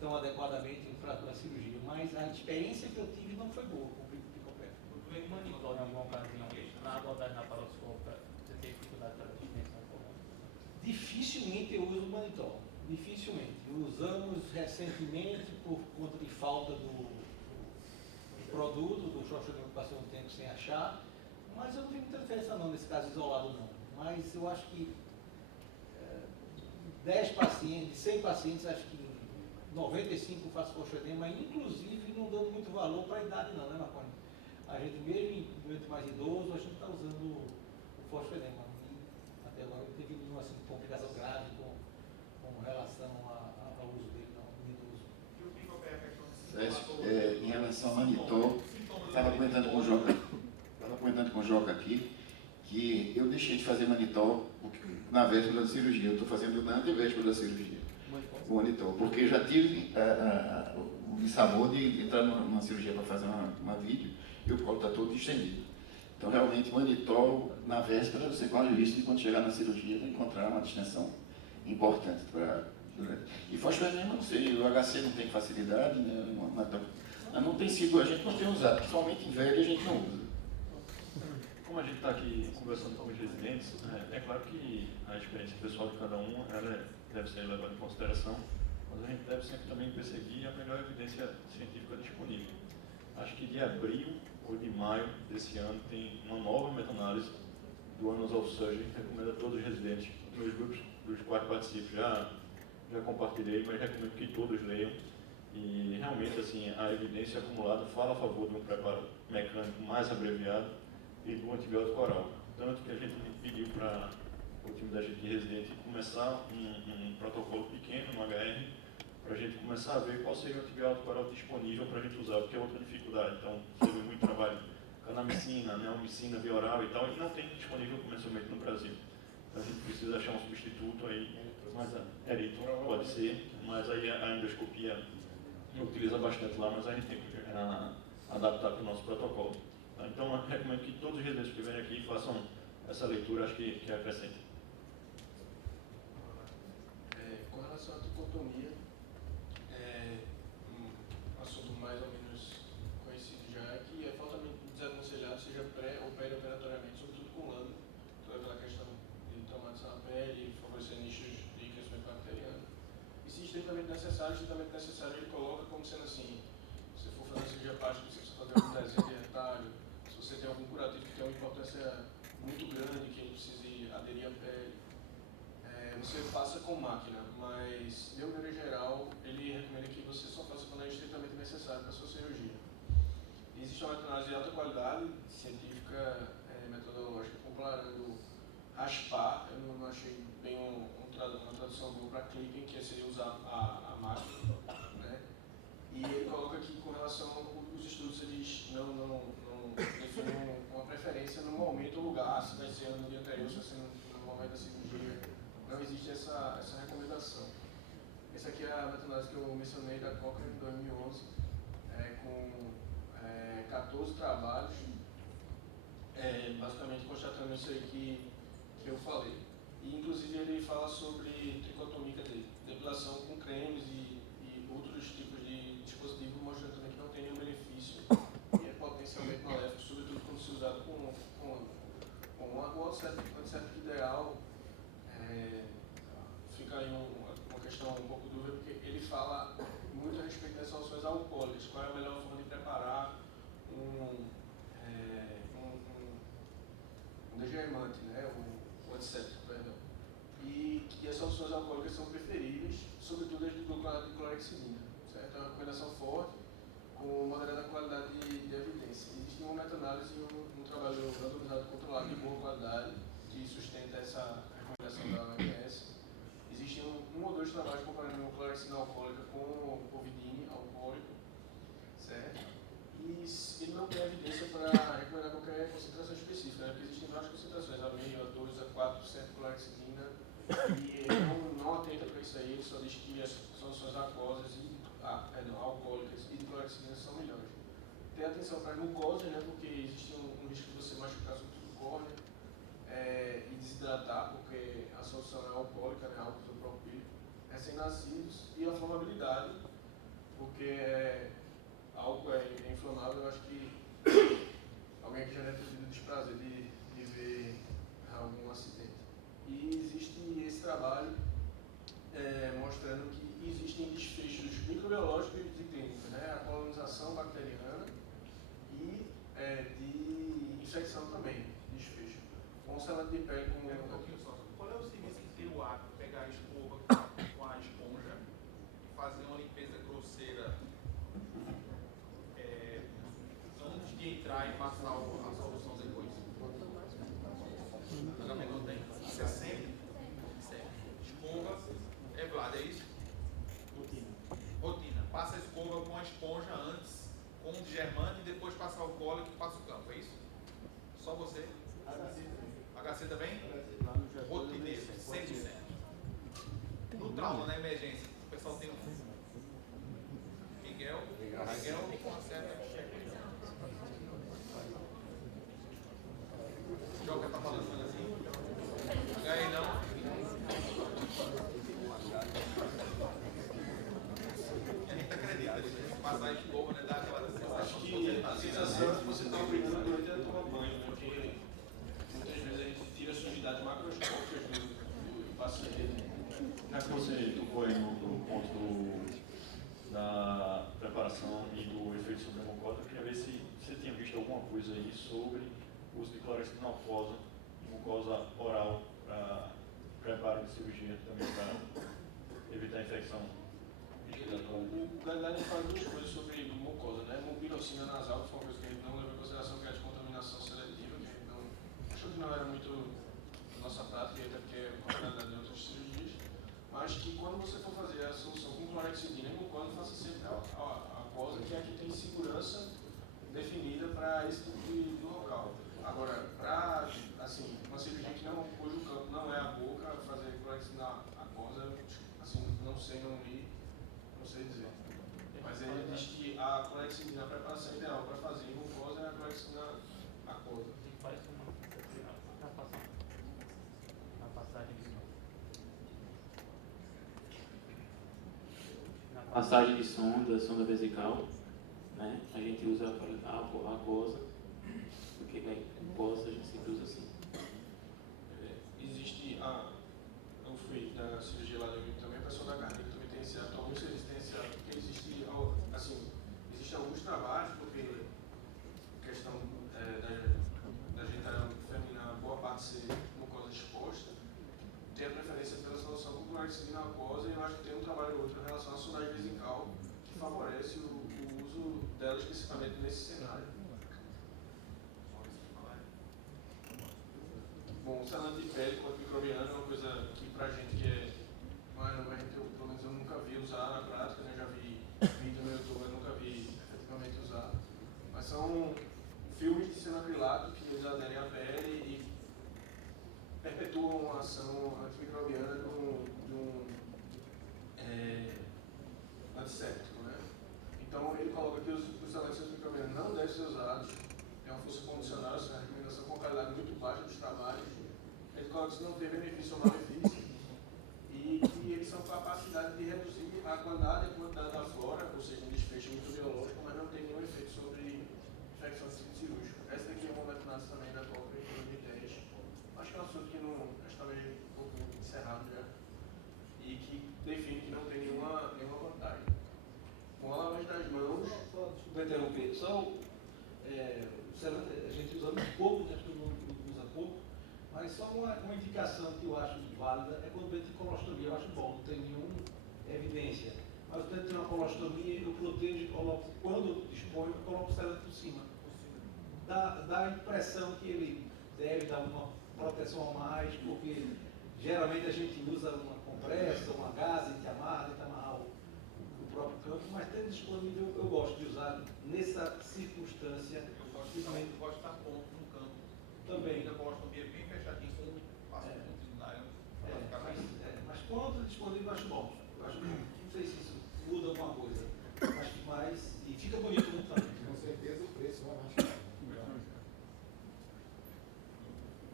tão adequadamente para a cirurgia. Mas a experiência que eu tive não foi boa com o Picoprep. O monitor, em alguma ocasião, na abordagem laparoscópica, você tem dificuldade para a distensão colônica? Dificilmente eu uso o manitol. Dificilmente. Usamos recentemente por conta de falta do produto, do fosfedema que passou um tempo sem achar, mas eu não vi muita diferença não, nesse caso isolado não. Mas eu acho que 10 pacientes, de 100 pacientes, acho que 95 faz fosfedema, inclusive não dando muito valor para a idade não, né, Marconi? A gente mesmo em doente mais idoso, a gente está usando o fosfedema. E até agora não teve nenhuma assim, complicação grave com relação ao uso dele, não. Em relação ao manitol, estava comentando com o Joca aqui, que eu deixei de fazer manitol na véspera da cirurgia. Eu estou fazendo na antevéspera da cirurgia. O manitol, porque já tive o dissabor de entrar numa cirurgia para fazer uma vídeo e o colo está todo distendido. Então, realmente, manitol na véspera, você corre o risco de quando chegar na cirurgia de encontrar uma distensão importante para. E fosfenema, não sei, o HC não tem facilidade, né? Não tem sido, a gente não tem usado, principalmente em velho a gente não usa. Como a gente está aqui conversando com os residentes, é claro que a experiência pessoal de cada um ela deve ser levada em consideração, mas a gente deve sempre também perseguir a melhor evidência científica disponível. Acho que de abril ou de maio desse ano tem uma nova meta-análise do Annals of Surgery, que recomenda a todos os residentes, nos grupos dos quais participo, já compartilhei, mas recomendo que todos leiam. E realmente assim, a evidência acumulada fala a favor de um preparo mecânico mais abreviado e do antibiótico oral. Tanto que a gente pediu para o time da gente residente começar um protocolo pequeno no HR, para a gente começar a ver qual seria o antibiótico oral disponível para a gente usar, porque é outra dificuldade. Então, teve muito trabalho canamicina, neomicina, via oral e tal, e não tem disponível comercialmente no Brasil. Então, a gente precisa achar um substituto aí, mas erito pode ser, mas aí a endoscopia utiliza bastante lá, mas a gente tem que adaptar para o nosso protocolo. Então, eu recomendo que todos os residentes que vêm aqui façam essa leitura, acho que acrescenta. Com relação à tricotomia, um assunto mais ou menos conhecido já, que é faltamente desaconselhado, seja pré ou perioperatoriamente, sobretudo com lâmina, toda aquela questão de traumatismo na pele, favorecer nichos de crescimento bacteriano. E se estritamente necessário, ele coloca como sendo assim, se você for fazer cirurgia plástica, se você fazer algum desenho de retalho, se você tem algum curativo que tem uma importância muito grande, que ele precise aderir à pele, você faça com máquina, mas de maneira geral ele recomenda que você só faça quando é estritamente necessário para a sua cirurgia. E existe uma meta-análise de alta qualidade científica, metodológica, comparando raspar, eu não achei bem uma tradução boa para clipping, que seria usar a máquina, né? E ele coloca que com relação aos estudos, eles não definem uma preferência no momento ou lugar, se vai ser no dia anterior, se vai ser no momento da cirurgia. Não existe essa recomendação. Essa aqui é a meta-análise que eu mencionei da Cochrane em 2011, com 14 trabalhos, basicamente constatando isso aí que eu falei. E inclusive ele fala sobre tricotomia, depilação com cremes e outros tipos de dispositivo, mostrando também que não tem nenhum benefício e é potencialmente maléfico, sobretudo quando se usado com o antisséptico ideal. Fica aí uma questão um pouco dúvida, porque ele fala muito a respeito das soluções alcoólicas, qual é a melhor forma de preparar um degermante, né, o antisséptico, perdão. E que as soluções alcoólicas são preferíveis, sobretudo as de gluconato de clorexidina, certo? É uma recomendação forte, com moderada qualidade de evidência. Existe uma meta-análise e um trabalho randomizado controlado de boa qualidade, que sustenta essa recomendação da OMS. Existem um ou dois trabalhos comparando clorexidina alcoólica com o povidine alcoólico, certo? E ele não tem evidência para recomendar qualquer concentração específica, né? Porque existem várias concentrações, a meio, a 2, a 4% de clorexidina, e ele não atenta para isso aí, ele só diz que as soluções aquosas alcoólicas e de clorexidina são melhores. Tem atenção para a glucose, né? Porque existe um risco de você machucar sobretudo o córnea, e desidratar, porque a solução é alcoólica, né, álcool isopropílico, recém-nascidos, e a inflamabilidade, porque álcool é inflamável. Eu acho que alguém aqui já deve ter tido o desprazer de ver algum acidente. E existe esse trabalho mostrando que existem desfechos microbiológicos e clínicos, né, a colonização bacteriana e de infecção também, desfecho. Com selante de pele com um pouquinho só. Qual é o serviço que tem o hábito de pegar a escova com a esponja e fazer uma limpeza grosseira antes de entrar e passar a solução depois? Não tem. Isso é sempre? Escova, Vlad, é isso? Rotina. Passa a escova com a esponja antes, com o digermante e depois passa o cólico e passa o campo, é isso? Só você? HC também? Rotineiro, 100%. No trauma, na emergência, o pessoal tem Miguel com a certa. Joga tá falando assim. E aí não? A gente acredita, a gente passar a escova, né? Dá aquela sensação. Acho que a sensação é que você está obrigando durante a tomar banho, né? Porque muitas vezes a gente tira sujidades macroscópicas do paciente. Já que você tocou aí no ponto da preparação e do efeito sobre a mucosa, eu queria ver se você tinha visto alguma coisa aí sobre o uso de clorexidina alcosa e mucosa oral para preparo de cirurgia, também para evitar infecção respiratória. O guideline fala duas coisas sobre mucosa, né? Mucilocina nasal, que foi uma coisa que a gente não levou em consideração, que é a de contaminação seletiva, que a gente não achou que não era muito nossa prática, até porque é uma realidade de outras cirurgias, mas que quando você for fazer a solução com clorexidina e mucosa, faça sempre a aquosa, que é a que tem segurança definida para esse tipo de local. Agora, para assim, uma cirurgia cujo campo não é a boca, fazer clorexidina aquosa, assim, não sei, não li, não sei dizer. Mas ele diz que a clorexidina, a preparação ideal para fazer em mucosa é a clorexidina aquosa. Faz uma passagem de passagem de sonda vesical, né? A gente usa a aquosa, porque a aquosa a gente sempre usa assim. Existe eu fui na cirurgia lá do Rio também, a pessoa da carne também tem esse ato, alguns eles têm esse ato, porque existem alguns trabalhos, porque a questão da genitália feminina, boa parte ser mucosa exposta, tem a preferência pela solução com clorexidina aquosa, e eu acho que tem um trabalho ou outro em relação à sondagem vesical que favorece o uso dela especificamente nesse cenário. Bom, o selante de pele com antimicrobiano é uma coisa que pra gente que é mais nova, pelo menos eu nunca vi usar na prática, né? Já vi vídeo no YouTube, eu nunca vi efetivamente usar. Mas são filmes de cianoacrilato que eles aderem à pele e perpetuam a ação antimicrobiana de um antisséptico, né? Então ele coloca que os selantes antimicrobianos não devem ser usados, é uma força condicional, essa é uma recomendação com qualidade muito baixa dos trabalhos. Ele coloca que não tem benefício ou malefício e que eles são capacidade de reduzir a quantidade e a quantidade da flora, ou seja, um desfecho microbiológico, mas não tem nenhum efeito sobre infecção de ciclo cirúrgico. Essa daqui é uma das análise também da própria de teste. Acho que é um assunto que não está meio um pouco encerrado já e que define que não tem nenhuma vantagem. Com a lavagem das mãos, Vou interromper, a gente usa muito pouco, né? Todo mundo usa pouco, mas só uma indicação que eu acho válida é quando tem colostomia. Eu acho bom, não tem nenhuma evidência. Mas quando tem uma colostomia, eu protejo e coloco, quando eu disponho, eu coloco o selante por cima. Dá a impressão que ele deve dar uma proteção a mais, porque geralmente a gente usa uma compressa, uma gase, a gente amarra o próprio campo, mas tendo disponível, eu gosto de usar nessa circunstância. Eu gosto de estar pronto no campo. Também. Eu gosto de bem fechadinho, com um passo utilidade. Mas quando disponível, eu acho bom. Não sei se isso muda alguma coisa, mas e fica bonito no campo. Com certeza o preço vai baixar.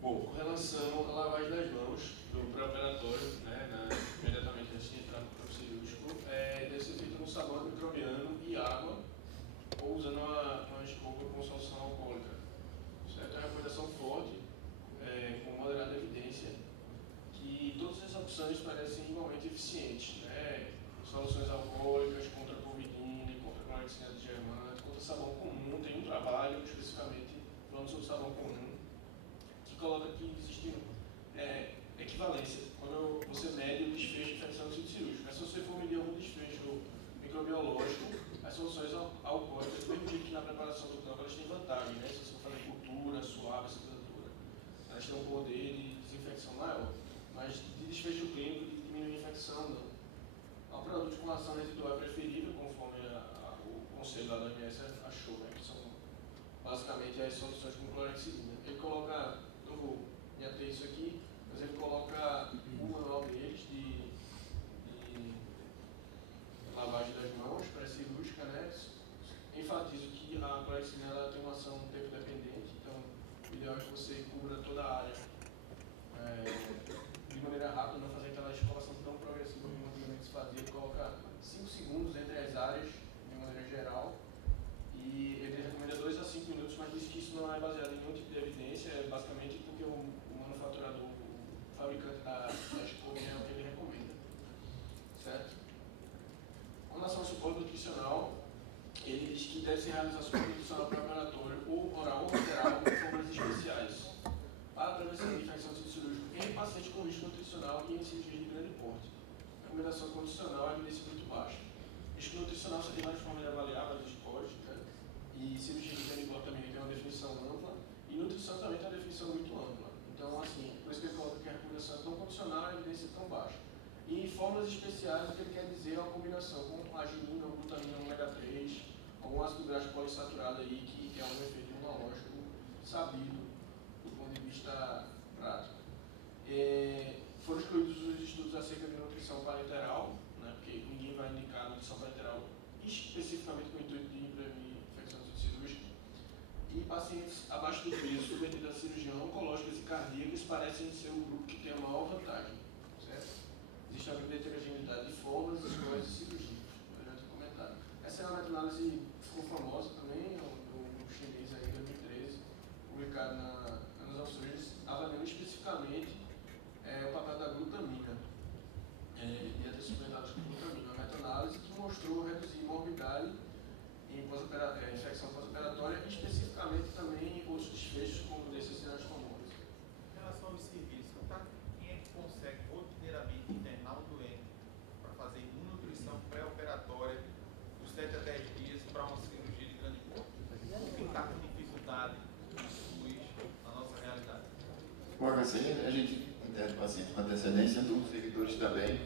Bom, com relação à lavagem das mãos do pré-operatório, né, imediatamente antes de entrar no campo cirúrgico, deve ser feito com sabão microbiano e água, ou usando uma escova com solução alcoólica. Certo? É uma recomendação forte, com moderada evidência, que todas as opções parecem igualmente eficientes. Né? Soluções alcoólicas contra a povidina, contra a clorexidina de germante, contra sabão comum. Tem um trabalho especificamente falando sobre sabão comum, que coloca que existe equivalência quando você mede o desfecho de infecção do sítio cirúrgico. Mas se você for medir algum desfecho microbiológico, as soluções alcoólicas, mesmo que na preparação do campo, elas têm vantagem, né? Se você for fazer cultura, suave, essa coisa toda, elas têm um poder de desinfecção maior, mas de desfecho clínico, de diminuir a infecção, não. O produto com ação residual é preferível, conforme o conselho lá da OMS achou, né? Que são basicamente as soluções com clorexidina. Ele coloca, não vou me ater isso aqui, mas ele coloca o manual deles de lavagem das mãos pré-cirúrgica, né? Enfatizo que a clorexidina tem uma ação tempo dependente, então o ideal é que você cubra toda a área de maneira rápida, não fazer aquela escolação tão progressiva como antigamente se fazia. Ele coloca 5 segundos entre as áreas de maneira geral e ele recomenda 2 a 5 minutos, mas diz que isso não é baseado em nenhum tipo de evidência, é basicamente porque o manufaturador, o fabricante da escova é o que ele recomenda. Certo? Com relação ao suporte nutricional, ele diz que deve ser realizado suporte nutricional pré-operatório ou oral ou lateral com formas especiais para a prevenção de infecção do sítio cirúrgico em pacientes com risco nutricional e em cirurgias de grande porte. A recomendação condicional é evidência muito baixa. Risco nutricional você tem várias formas de avaliar, vários scores, né? E cirurgia de grande porte também tem uma definição ampla e nutrição também tem uma definição muito ampla. Então, assim, por isso que ele coloca que a recomendação é tão condicional e a evidência é tão baixa. E fórmulas especiais, o que ele quer dizer é uma combinação com arginina, glutamina, ômega 3, algum ácido graxo polissaturado aí, que é um efeito imunológico sabido do ponto de vista prático. Foram excluídos os estudos acerca de nutrição parenteral, né, porque ninguém vai indicar nutrição parenteral especificamente com o intuito de prevenir infecção cirúrgica. E pacientes abaixo do peso submetidos a cirurgião oncológicas e cardíacas parecem ser o grupo que tem a maior vantagem. Certo? Existe uma grande heterogeneidade de formas, escolhas e cirurgias. Eu já comorbidade em infecção pós-operatória, e especificamente também outros desfechos como desses anastomosos. Em relação aos serviços, quem é que consegue rotineiramente internar o doente para fazer imunonutrição pré-operatória dos 7 a 10 dias para uma cirurgia de grande porte? Quem está com dificuldade na nossa realidade? Bom, assim, a gente interna o paciente com antecedência, os servidores também,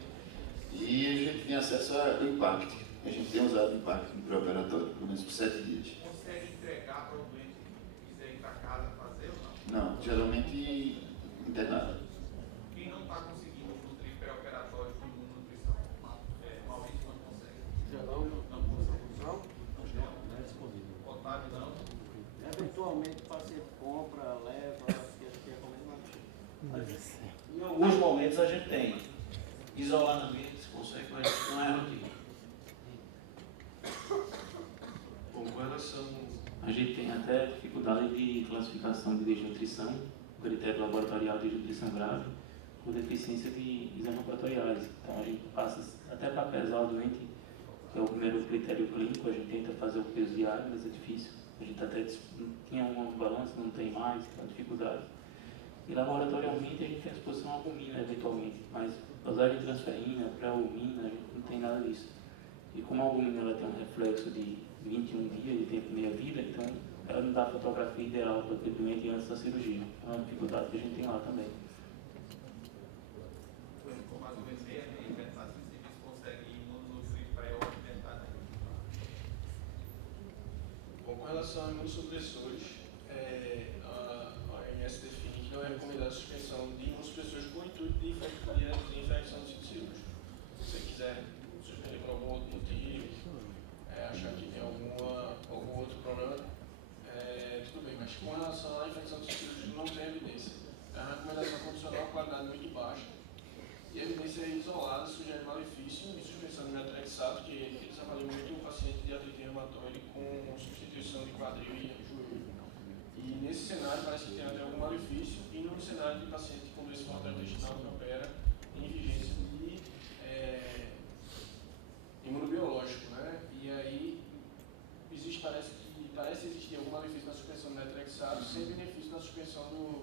e a gente tem acesso ao Impact. A gente tem usado o Impact no pré-operatório, pelo menos por 7 dias. Consegue entregar para o doente que quiser ir para casa fazer ou não? Não, geralmente internado. Quem não está conseguindo nutrir pré-operatório com imunonutrição? Maurício não consegue. Já não consegue. Não é disponível. Otávio não. Eventualmente o paciente compra, leva, que é como em alguns momentos a gente tem. Isoladamente se consegue, mas não é rotina. Bom, com relação... A gente tem até dificuldade de classificação de desnutrição, critério laboratorial de nutrição grave, por deficiência de exames laboratoriais. Então a gente passa até para pesar o doente, que é o primeiro critério clínico, a gente tenta fazer o peso diário, mas é difícil. A gente até tinha uma balança, não tem mais, tem uma dificuldade. E laboratorialmente a gente tem a exposição à albumina eventualmente, mas dosagem de transferina, pré-albumina, a gente não tem nada disso. E como a albumina ela tem um reflexo de 21 dias de tempo meia-vida, então ela não dá a fotografia ideal para aquele doente antes da cirurgia. É uma dificuldade que a gente tem lá também. Com mais ou menos meia inventar se o serviço consegue imunonutrir pré-operatório. Bom, com relação a imunossupressores, a OMS define que não é recomendada a suspensão de imunossupressores com o intuito de reduzir infecção do sítio cirúrgico. Se você quiser suspender por algum outro motivo, achar que tem algum outro problema, tudo bem, mas com relação à infecção do sítio cirúrgico não tem evidência. É uma recomendação condicional, qualidade muito baixa, e a evidência isolada sugere malefício de suspensão de metrexato, que eles avaliam muito o paciente de artrite reumatoide com substituição de quadril e joelho. E nesse cenário parece que tem até algum malefício, e no cenário de paciente com doença intestinal que opera em vigência de imunobiológico, né? E aí parece existir algum malefício na suspensão do metrexato, sem benefício na suspensão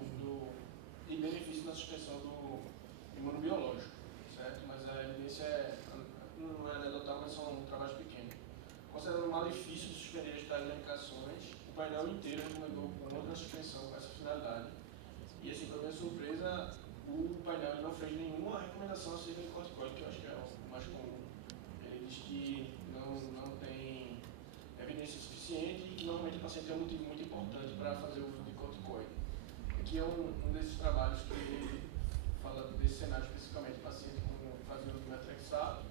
e benefício na suspensão do imunobiológico, certo? Mas a evidência não é anedotal, mas são trabalhos pequenos. Considerando o malefício de suspender as tais medicações, o painel inteiro recomendou com outra suspensão com essa finalidade. E assim, para minha surpresa, o painel não fez nenhuma recomendação acerca de corticoide, que eu acho que é o mais comum. Ele diz que não tem evidência suficiente e que normalmente o paciente tem um motivo muito importante para fazer o uso de corticoide. Aqui é um desses trabalhos que fala desse cenário especificamente, paciente fazendo uso de metrexato,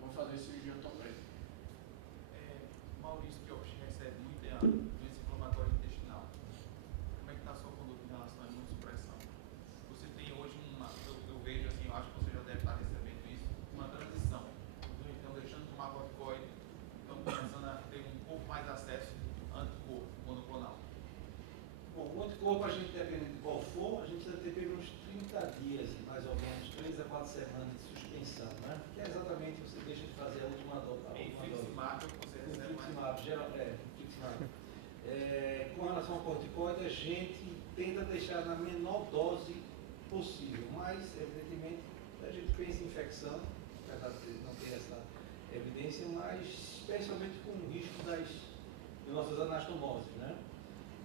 vão fazer cirurgia ortopédica. Maurício Pioch recebe muita doença inflamatória intestinal. Como é que está a sua conduta em relação à imunossupressão? Você tem hoje eu vejo assim, eu acho que você já deve estar recebendo isso, uma transição. Então, deixando de tomar corticoide, estão começando a ter um pouco mais acesso a anticorpo monoclonal. Bom, o anticorpo, a gente, dependendo de qual for, a gente precisa ter pelo menos 30 dias, mais ou menos, 3 a 4 semanas de suspensão, né? Que é exatamente você deixa de fazer a última dose. Infliximab, você recebe mais. Infliximab. Com relação ao corticoide, a gente tenta deixar na menor dose possível, mas, evidentemente, a gente pensa em infecção, apesar de não ter essa evidência, mas especialmente com o risco das nossas anastomoses, né?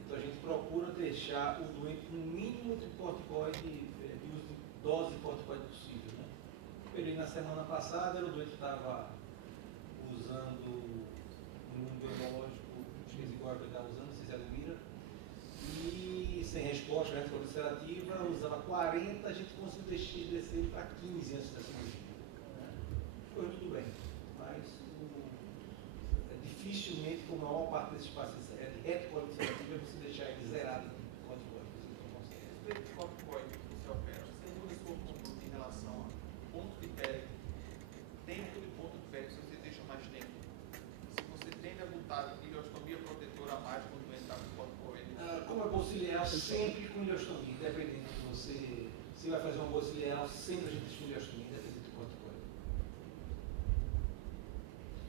Então a gente procura deixar o doente com o mínimo de corticoide, de uso de dose de corticoide possível, né? Ele na semana passada, o doente estava usando um imunobiológico, esqueci qual ele estava usando, se é Lumira, e sem resposta, retrocoliserativa, usava 40, a gente conseguiu descer ele para 15 antes da cirurgia, né? Foi tudo bem, mas dificilmente, como a maior parte desses pacientes é de retrocoliserativa, você deixar ele zerado de corticoide. Respeito de corticoide que você opera, você muda sua conduta em relação a ponto de pele, tempo de ponto de pele, se você deixa mais tempo. Se você tende a botar ileostomia protetora a mais quando entrar no corticoide. Como é bom ciliar, sempre com ileostomia, independente de você. Se vai fazer uma boa ciliar, sempre a gente diz com ileostomia, independente do corticoide.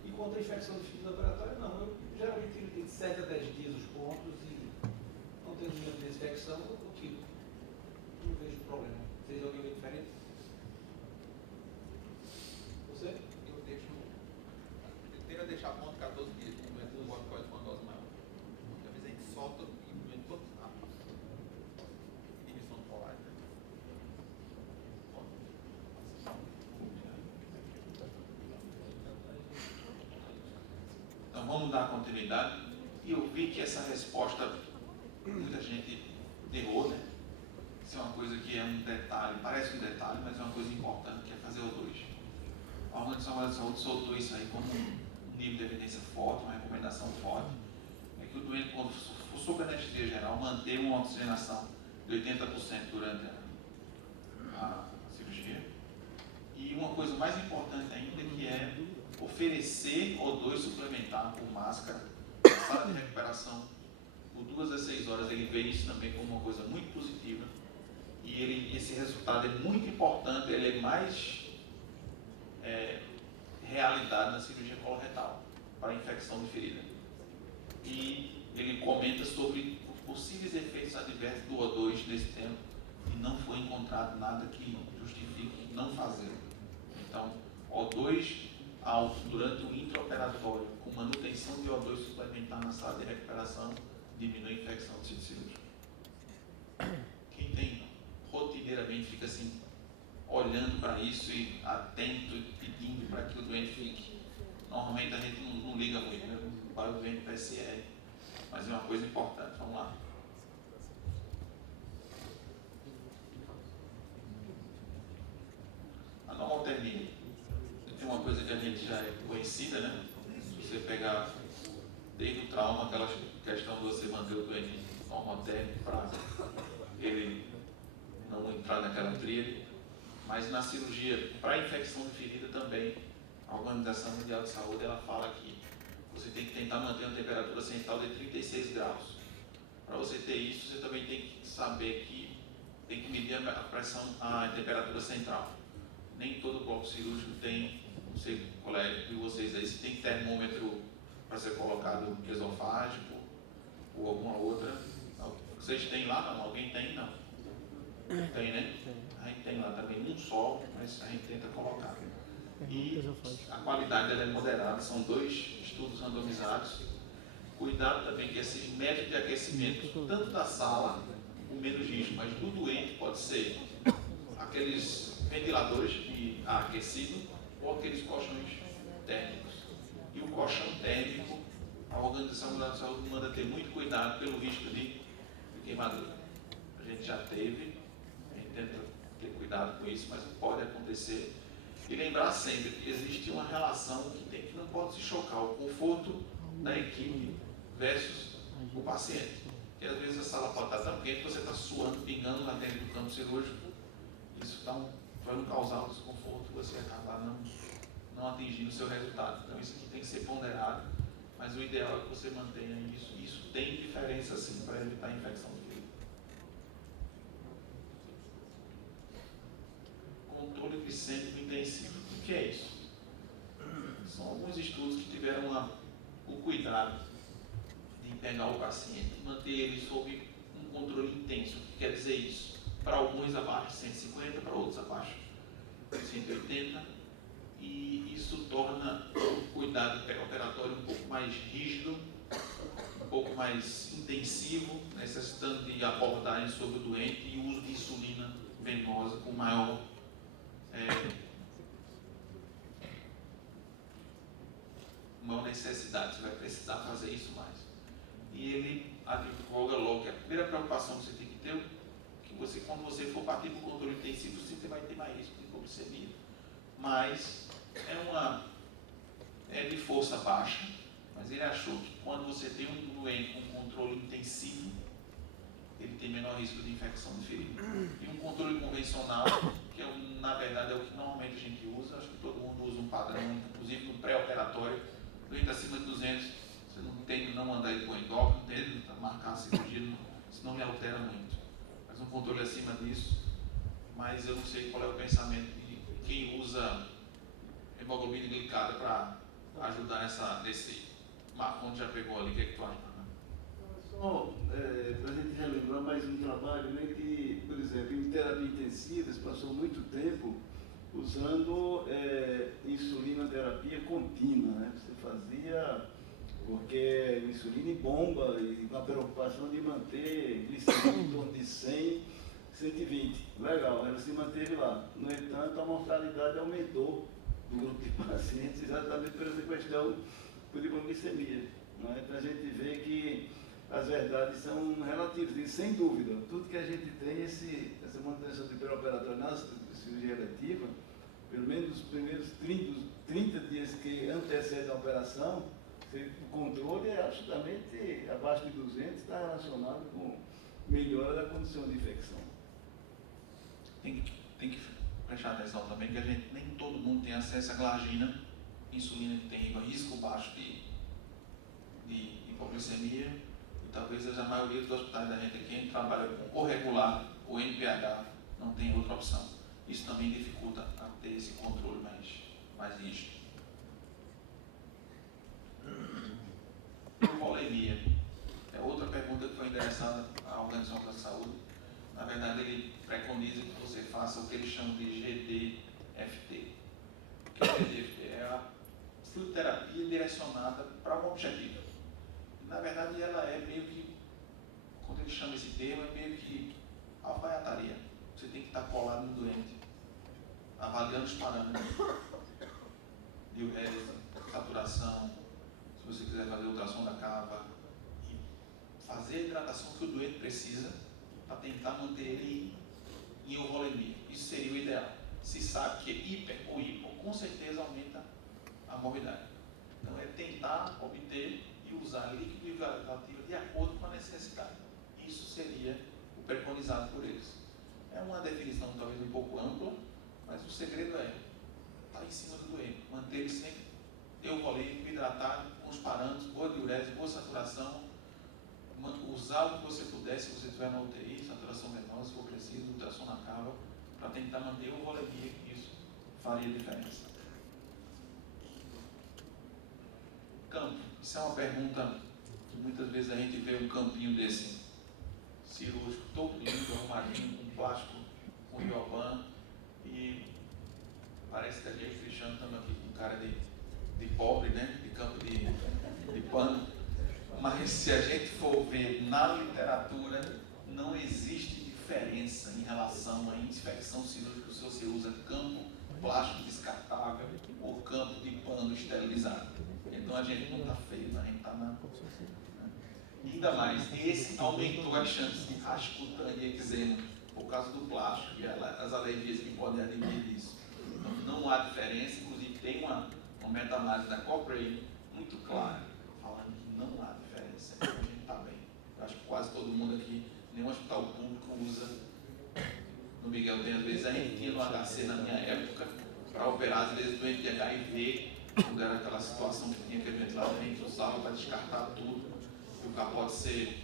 E com contra a infecção de ferida operatória, não. Eu geralmente tiro de 7 a 10 dias os pontos e não tendo medo de infecção, eu tiro. Não vejo problema. Vocês alguém vê diferente? Você? Eu tento deixar a ponta 14 dias, no momento do corticoide com a dose maior. Porque às vezes a gente solta e o doente todo rápido. Inibição do colágeno. Então vamos dar continuidade. E eu vi que essa resposta muita gente errou, né? Isso é uma coisa que é um detalhe, parece um detalhe, mas é uma coisa importante, que é fazer O2. A Organização Mundial da Saúde soltou isso aí como um nível de evidência forte, uma recomendação forte. É que o doente, quando for sob anestesia geral, manter uma oxigenação de 80% durante a cirurgia. E uma coisa mais importante ainda, que é oferecer O2 suplementar por máscara na sala de recuperação por 2 a 6 horas. Ele vê isso também como uma coisa muito positiva. E esse resultado é muito importante, ele é mais realidade na cirurgia coloretal para infecção de ferida. E ele comenta sobre os possíveis efeitos adversos do O2 nesse tempo e não foi encontrado nada que justifique não fazê-lo. Então, O2 alto durante o intraoperatório com manutenção de O2 suplementar na sala de recuperação diminui a infecção do sítio cirúrgico. Quem tem rotineiramente fica assim olhando para isso e atento e pedindo para que o doente fique. Normalmente a gente não liga muito, né? Vai o doente PSR, mas é uma coisa importante. Vamos lá. A normaltermia tem uma coisa que a gente já é conhecida, né? Se você pegar desde o trauma, aquela questão de você manter o doente normotérmico para ele não entrar naquela tríade. Mas na cirurgia para infecção de ferida também, a Organização Mundial de Saúde ela fala que você tem que tentar manter uma temperatura central de 36 graus. Para você ter isso, você também tem que saber que tem que medir a pressão, a temperatura central. Nem todo bloco cirúrgico tem, não sei qual é de vocês aí, se tem termômetro para ser colocado esofágico ou alguma outra. Vocês têm lá? Não? Alguém tem? Não. Tem, né? A gente tem lá também um só, mas a gente tenta colocar. E a qualidade dela é moderada, são 2 estudos randomizados. Cuidado também que esse método de aquecimento, tanto da sala, com menos risco, mas do doente pode ser aqueles ventiladores de ar aquecido ou aqueles colchões térmicos. E o colchão térmico, a Organização Mundial da Saúde manda ter muito cuidado pelo risco de queimadura. A gente já teve, a gente tenta ter cuidado com isso, mas pode acontecer. E lembrar sempre que existe uma relação que não pode se chocar, o conforto da equipe versus o paciente. Porque às vezes a sala pode estar tão quente que você está suando, pingando lá dentro do campo cirúrgico. Isso vai não causar um desconforto, você acabar não atingindo o seu resultado. Então isso aqui tem que ser ponderado, mas o ideal é que você mantenha isso. Isso tem diferença sim para evitar a infecção de ferida. Controle glicêmico intensivo. O que é isso? São alguns estudos que tiveram o cuidado de pegar o paciente e manter ele sob um controle intenso. O que quer dizer isso? Para alguns abaixo de 150, para outros abaixo de 180, e isso torna o cuidado pré-operatório um pouco mais rígido, um pouco mais intensivo, necessitando de abordagem sobre o doente e uso de insulina venosa com maior necessidade. Você vai precisar fazer isso mais. E ele advoga logo que a primeira preocupação que você tem que ter é que você, quando você for partir para o controle intensivo, você vai ter mais risco de hipoglicemia. Mas é de força baixa, mas ele achou que quando você tem um doente com controle intensivo, ele tem menor risco de infecção de ferida. E um controle convencional, que na verdade é o que normalmente a gente usa, acho que todo mundo usa um padrão, inclusive no pré-operatório, doente acima de 200, você não tem que não mandar ele para o endócrino, não tem que marcar a cirurgia, senão me altera muito. Mas um controle acima disso, mas eu não sei qual é o pensamento de quem usa hemoglobina glicada para ajudar nesse onde já pegou ali, o que é que tu acha? Só para a gente relembrar mais um trabalho, né, que, por exemplo, em terapia intensiva, se passou muito tempo usando insulinoterapia contínua, né? Você fazia porque insulina e bomba, e com a preocupação de manter glicemia em torno de 100, 120. Legal, ela se manteve lá. No entanto, a mortalidade aumentou no grupo de pacientes exatamente por essa questão de hipoglicemia. Não é? Então a gente vê que as verdades são relativas, e sem dúvida, tudo que a gente tem, essa manutenção de pré-operatório na cirurgia eletiva, pelo menos os primeiros 30 dias que antecedem a operação, o controle é absolutamente abaixo de 200, está relacionado com melhora da condição de infecção. Tem que prestar atenção também que nem todo mundo tem acesso à glargina, insulina que tem risco baixo de hipoglicemia, e talvez a maioria dos hospitais da gente aqui trabalha com corregular ou NPH, não tem outra opção. Isso também dificulta a ter esse controle mais rígido. Volemia é outra pergunta que foi endereçada à Organização da Saúde. Na verdade, ele preconiza que você faça o que eles chamam de GDFT. Que o GDFT é a fluidoterapia direcionada para um objetivo. Na verdade, ela é meio que, quando ele chama esse termo, é meio que alfaiataria. Você tem que estar colado no doente, avaliando os parâmetros, diurese, saturação, se você quiser fazer ultrassom da cava, e fazer a hidratação que o doente precisa para tentar manter ele em euvolemia. Isso seria o ideal. Se sabe que hiper ou hipo, com certeza aumenta a morbidade. Então é tentar obter e usar líquido hidratativo de acordo com a necessidade. Isso seria o preconizado por eles. É uma definição talvez um pouco ampla, mas o segredo é estar em cima do doente, manter ele sempre euvolêmico, hidratado, com os parâmetros, boa diurese, boa saturação, usar o que você puder, se você estiver na UTI, saturação venosa, se for preciso, ultrassom na cava, para tentar manter a euvolemia, que isso faria diferença. Campo. Isso é uma pergunta que muitas vezes a gente vê um campinho desse cirúrgico, todo lindo, arrumadinho, com plástico, com ioban, e parece que a gente fechando estamos aqui com cara de pobre, né? De campo de pano. Mas se a gente for ver na literatura, não existe diferença em relação à infecção cirúrgica se você usa campo plástico descartável ou campo de pano esterilizado. Então a gente não está feio, a gente está na... Ainda mais, esse aumentou as chances de rasgo cutâneo e eczema por causa do plástico e as alergias que podem advir disso. Então não há diferença, inclusive tem uma meta-análise da Cochrane muito clara, falando que não há diferença, então a gente está bem. Eu acho que quase todo mundo aqui, nenhum hospital público usa. No Miguel tem às vezes, a gente tinha no HC na minha época, para operar às vezes doente de HIV, quando era aquela situação que tinha que ventilador, a gente usava para descartar tudo, e o capote ser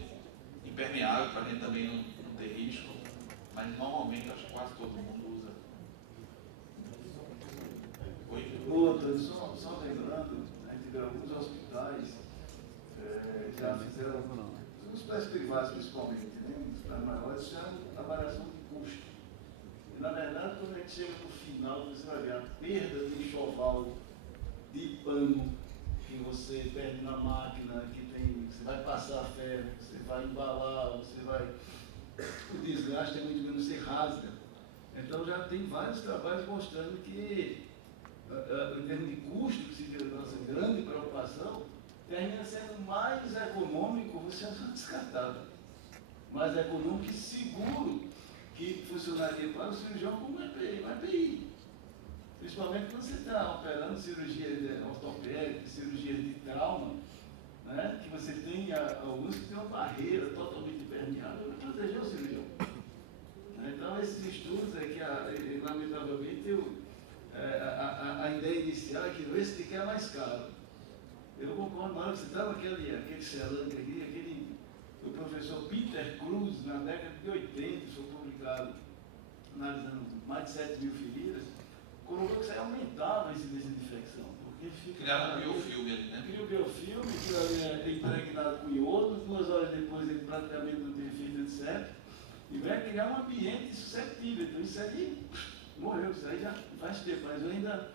impermeável para a gente também não ter risco, mas normalmente acho que quase todo mundo usa. Boa, Antônio, só lembrando, a gente vê alguns hospitais já fizeram, os hospitais privados principalmente, né, os hospitais maiores, já avaliação de custo. E na verdade, quando a gente chega no final, você vai ver a perda de enxoval de pano que você perde na máquina, que você vai passar ferro, você vai embalar, você vai... O desgaste é muito menos, você rasga. Então já tem vários trabalhos mostrando que, em termos de custo, que seria a nossa grande preocupação, termina sendo mais econômico você usar descartável. Mais econômico e seguro, que funcionaria para o cirurgião como EPI. Principalmente quando você está operando cirurgia ortopédica, cirurgia de trauma, né, que você tem alguns que têm uma barreira totalmente impermeável para proteger o cirurgião. Então, esses estudos é que, lamentavelmente, a ideia inicial é que esse daqui é mais caro. Eu concordo, na hora que você estava aquele cerâmico aqui, o professor Peter Cruz, na década de 80, foi publicado, analisando mais de 7 mil feridas, colocou que isso aí aumentava a incidência de infecção, porque fica... Criaram um biofilme ali, né? Cria o biofilme, aquilo ali é impregnado com iodo, 2 horas depois ele praticamente não tem efeito, etc. E vai criar um ambiente suscetível. Então isso aí morreu, isso aí já faz tempo, mas eu ainda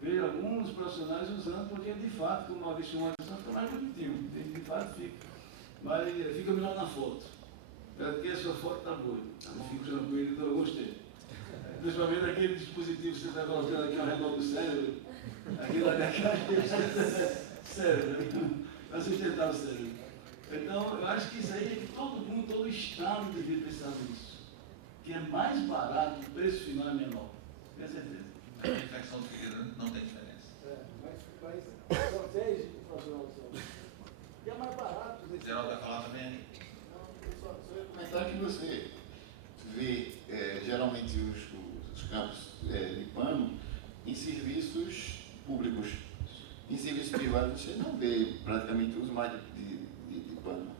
vejo alguns profissionais usando, porque de fato, como o Maurício chamou a atenção, fica mais bonitinho, de fato fica. Mas fica melhor na foto. Porque a sua foto está boa. Eu fico tranquilo, então eu gostei. Principalmente aquele dispositivo que você está colocando aqui ao redor do cérebro. Aquilo ali, cérebro, para sustentar o cérebro. Então, eu acho que isso aí é que todo mundo, todo o Estado devia pensar nisso. Que é mais barato, o preço final é menor. Tenho certeza. A infecção do fígado não tem diferença. Mas protege o profissional de saúde. E é mais barato. Geraldo vai falar também aí. Só ia comentar que você vê geralmente os campos de pano em serviços públicos. Em serviços privados você não vê praticamente uso mais de pano.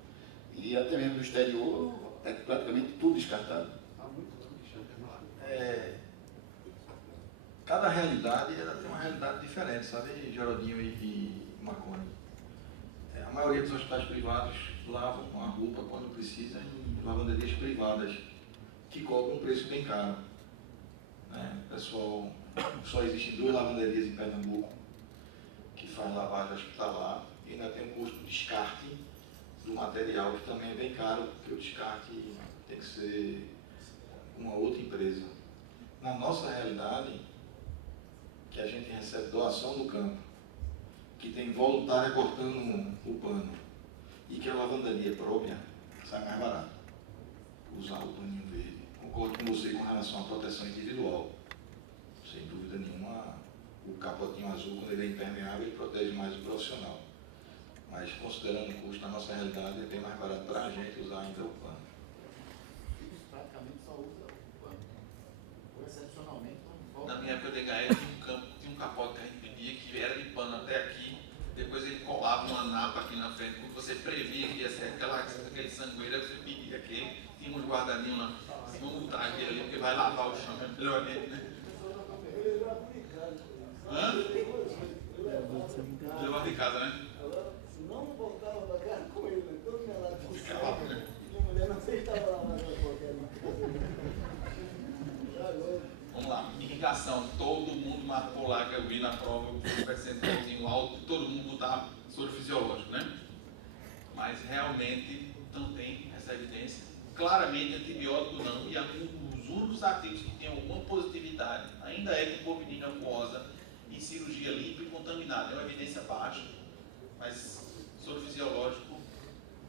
E até mesmo no exterior é praticamente tudo descartado. Cada realidade ela tem uma realidade diferente, sabe, Geraldinho e Marconi? A maioria dos hospitais privados lavam com a roupa quando precisa em lavanderias privadas, que cobram um preço bem caro. Né? Pessoal, só existem 2 lavanderias em Pernambuco que faz lavagem hospitalar e ainda tem um custo de descarte do material que também é bem caro, porque o descarte tem que ser uma outra empresa. Na nossa realidade, que a gente recebe doação do campo, que tem voluntária cortando o pano e que a lavanderia própria sai mais barato usar o paninho verde. Concordo com você com relação à proteção individual. Sem dúvida nenhuma, o capotinho azul, quando ele é impermeável, ele protege mais o profissional. Mas considerando o custo, na nossa realidade é bem mais barato para a gente usar ainda o pano. Praticamente só usa o pano. Ou excepcionalmente, Na minha época de DHE tinha um capote que a gente pedia que era de pano até aqui, depois ele colava uma napa aqui na frente, quando você previa que ia ser aquele sangueiro, você pedia aquele, tinha uns guardadinhos lá, vamos botar aquele ali, porque vai lavar o chão melhormente, né? Hã? Levar de casa, né? Não voltava para casa com ele, todo melado. Ficava lá, né? Minha mulher não aceitava lá mais qualquer Vamos lá, irrigação, todo mundo marcou lá que eu vi na prova, o percentualzinho alto, todo mundo está soro fisiológico, né? Mas realmente não tem essa evidência. Claramente antibiótico não, e os únicos ativos que têm alguma positividade ainda é com povidina aquosa em cirurgia limpa e contaminada. É uma evidência baixa, mas soro fisiológico,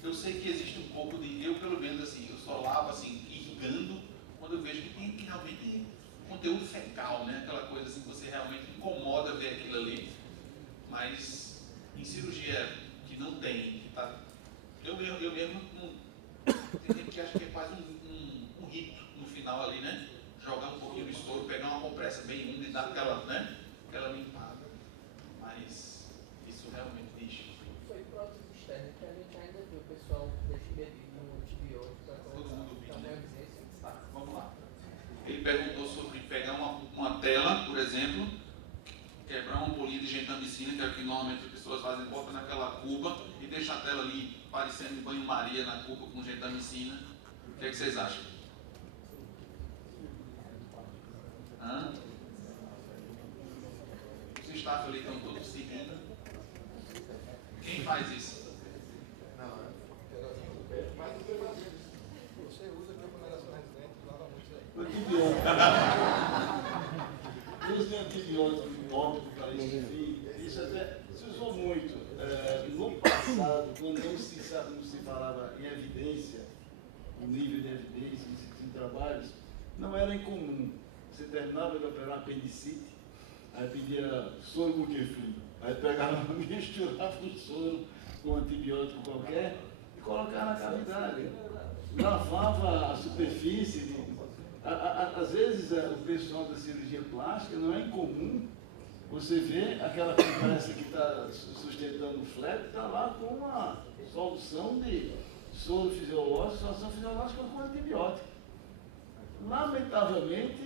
eu sei que existe um pouco de, eu pelo menos assim, eu só lavo assim, irrigando, quando eu vejo que tem realmente conteúdo fecal, né? Aquela coisa assim que você realmente incomoda ver aquilo ali. Mas em cirurgia que não tem, que tá, eu mesmo tem gente que acha que é quase um rito no final ali, né? Jogar um pouquinho de estouro, pegar uma compressa bem úmida e dar aquela, né? Aquela limpada. Mas isso realmente diz. Foi prótese externa que a gente ainda viu o pessoal no antibiótico para todo mundo viu, né? evidência. Tá, vamos lá. Ele perguntou sobre pegar uma tela, por exemplo, quebrar uma bolinha de gentamicina, que é o que normalmente as pessoas fazem, bota naquela cuba e deixa a tela ali parecendo banho-maria na cuba com gentamicina. O que é que vocês acham? Hã? Os staff ali estão todos seguindo. Quem faz isso? Você usa que a ponderação residente lava muito aí. O uso de antibiótico tópico para esse fim, isso até se usou muito. No passado, quando não se falava em evidência, o nível de evidência em trabalhos, não era incomum. Você terminava de operar apendicite, aí pedia soro com kefir. Aí pegava, misturava o soro com antibiótico qualquer e colocava na cavidade. Lavava a superfície. Às vezes o pessoal da cirurgia plástica não é incomum você vê aquela compressa que está sustentando o flap, está lá com uma solução de soro fisiológico, solução fisiológica com antibiótico. lamentavelmente,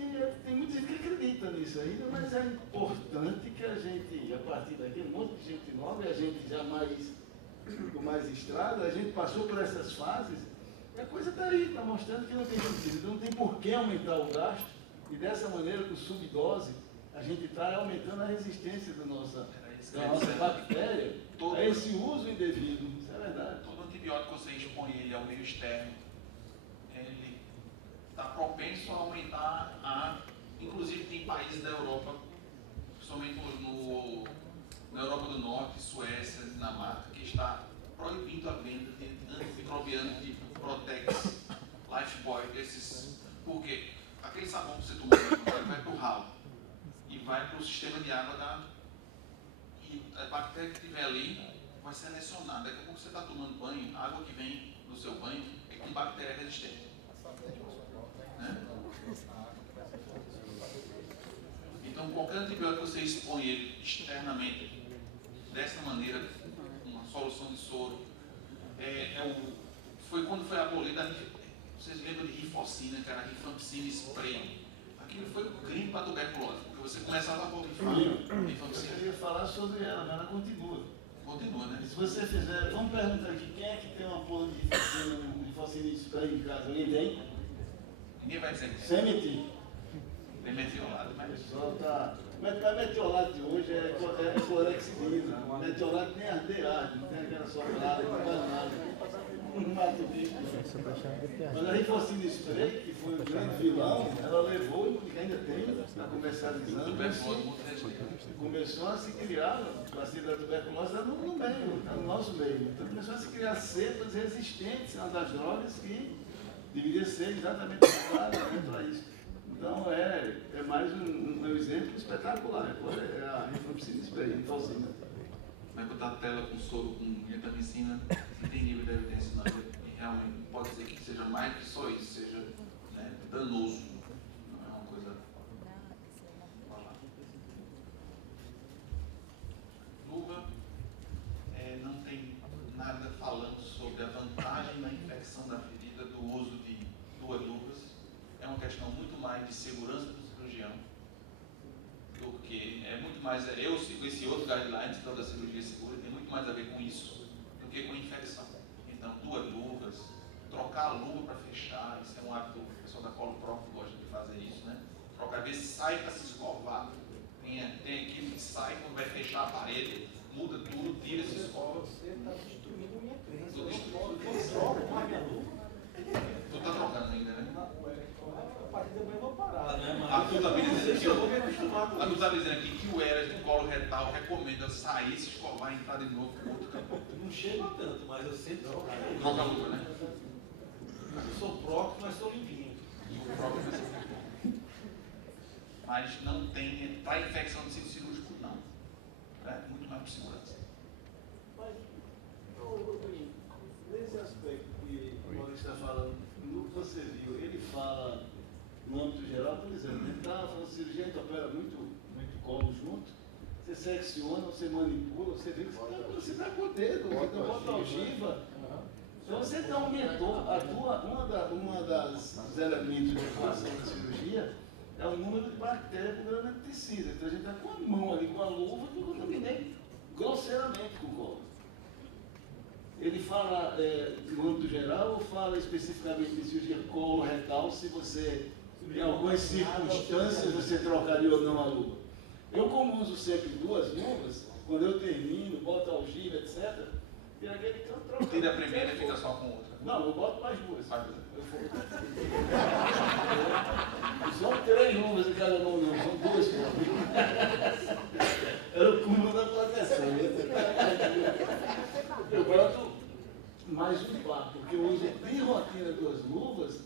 tem muita gente que acredita nisso ainda, mas é importante que a gente, a partir daqui, um monte de gente nova, e a gente já com mais estrada, a gente passou por essas fases, e a coisa está aí, está mostrando que não tem sentido. Então não tem por que aumentar o gasto, e dessa maneira, com subdose, a gente está aumentando a resistência da nossa bactéria a esse uso indevido. Isso é verdade. Todo antibiótico que você expõe ele ao meio externo, ele está propenso a aumentar inclusive tem países da Europa, principalmente na Europa do Norte, Suécia, Dinamarca, que está proibindo a venda de antimicrobianos tipo Protex, Lifebuoy, desses. Por quê? Aquele sabão que você toma vai para o ralo e vai para o sistema de água e a bactéria que estiver ali vai selecionar. Daqui a pouco você está tomando banho, a água que vem no seu banho é com bactéria resistente. Né? Então, qualquer antibiótico que você expõe ele externamente, dessa maneira, uma solução de soro, foi quando foi abolida, vocês lembram de rifocina, que era rifampicina spray? Aquilo foi um crime para a tuberculose, porque você começava a borrifar rifampicina. Eu ia falar sobre ela, mas ela continua. Continua, né? Se você fizer, vamos perguntar aqui, quem é que tem uma porra de rifocina spray em casa? Alguém tem? Ninguém vai dizer que sem mentir. Tem metiolado, mas... O pessoal tá... Mas a metiolado de hoje é clorexidina. Metiolado nem arde, não tem aquela sobrada, não faz nada. Não mata o bicho. Mas a rifocina spray, que foi o grande vilão, ela levou, e ainda tem, está comercializando. Começou a se criar, a vacina da tuberculose está no meio, está no nosso meio. Então começou a se criar cepas resistentes a das drogas que deveria ser exatamente para isso. Então é mais um exemplo espetacular. É a rifampicina spray, rifocina. Vai botar a tela com soro com gentamicina, não tem nível de evidência não. E realmente pode ser que seja mais que só isso, seja danoso. Não é uma coisa. Luva não tem nada falando sobre a vantagem na infecção da ferida do uso de 2 luvas. É uma questão muito mais de segurança do cirurgião, porque é muito mais, eu sigo esse outro guideline então, da cirurgia segura, tem muito mais a ver com isso do que com infecção. Então, 2 luvas, trocar a luva para fechar, isso é um hábito, o pessoal da Coloprof gosta de fazer isso, né? Trocar, às vezes sai para se escovar, tem aquilo que sai quando vai fechar a parede, muda tudo, tira, se escova. Você está destruindo minha crença. Tudo destruindo. Eu troco mais minha luva. Tu está trocando ainda, né? A partir de amanhã eu vou parar. Tu está dizendo aqui que o Eras do colo retal recomenda sair, se escovar e entrar de novo com outro campo. Não chega tanto, mas eu sempre troco. Troca a luva, né? Eu sou próprio, mas sou limpinho. Mas não tem, para infecção de sítio cirúrgico, não. É muito mais por segurança. Mas, nesse aspecto que o Maurício está falando, no que você viu, ele fala no âmbito geral, por exemplo, ele está falando cirurgia, a gente opera muito colo junto, você secciona, você manipula, você vê que você está com o dedo, então bota a ogiva. Então você aumentou uma dos elementos de formação da cirurgia é o número de bactérias por grama de tecido. Então a gente está com a mão ali, com a luva, que eu contaminei grosseiramente com o colo. Ele fala no âmbito geral ou fala especificamente de cirurgia colo-retal, se você, em algumas circunstâncias, você trocaria ou não a luva? Eu, como uso sempre 2 luvas, quando eu termino, boto a algiva, etc., tem aquele que eu troco. Tira a primeira e fica só com outra. Não, eu boto mais 2. São 3 luvas em cada mão, não, são 2 por Era o cúmulo da proteção. Eu boto mais um par, porque eu uso de rotina 2 luvas,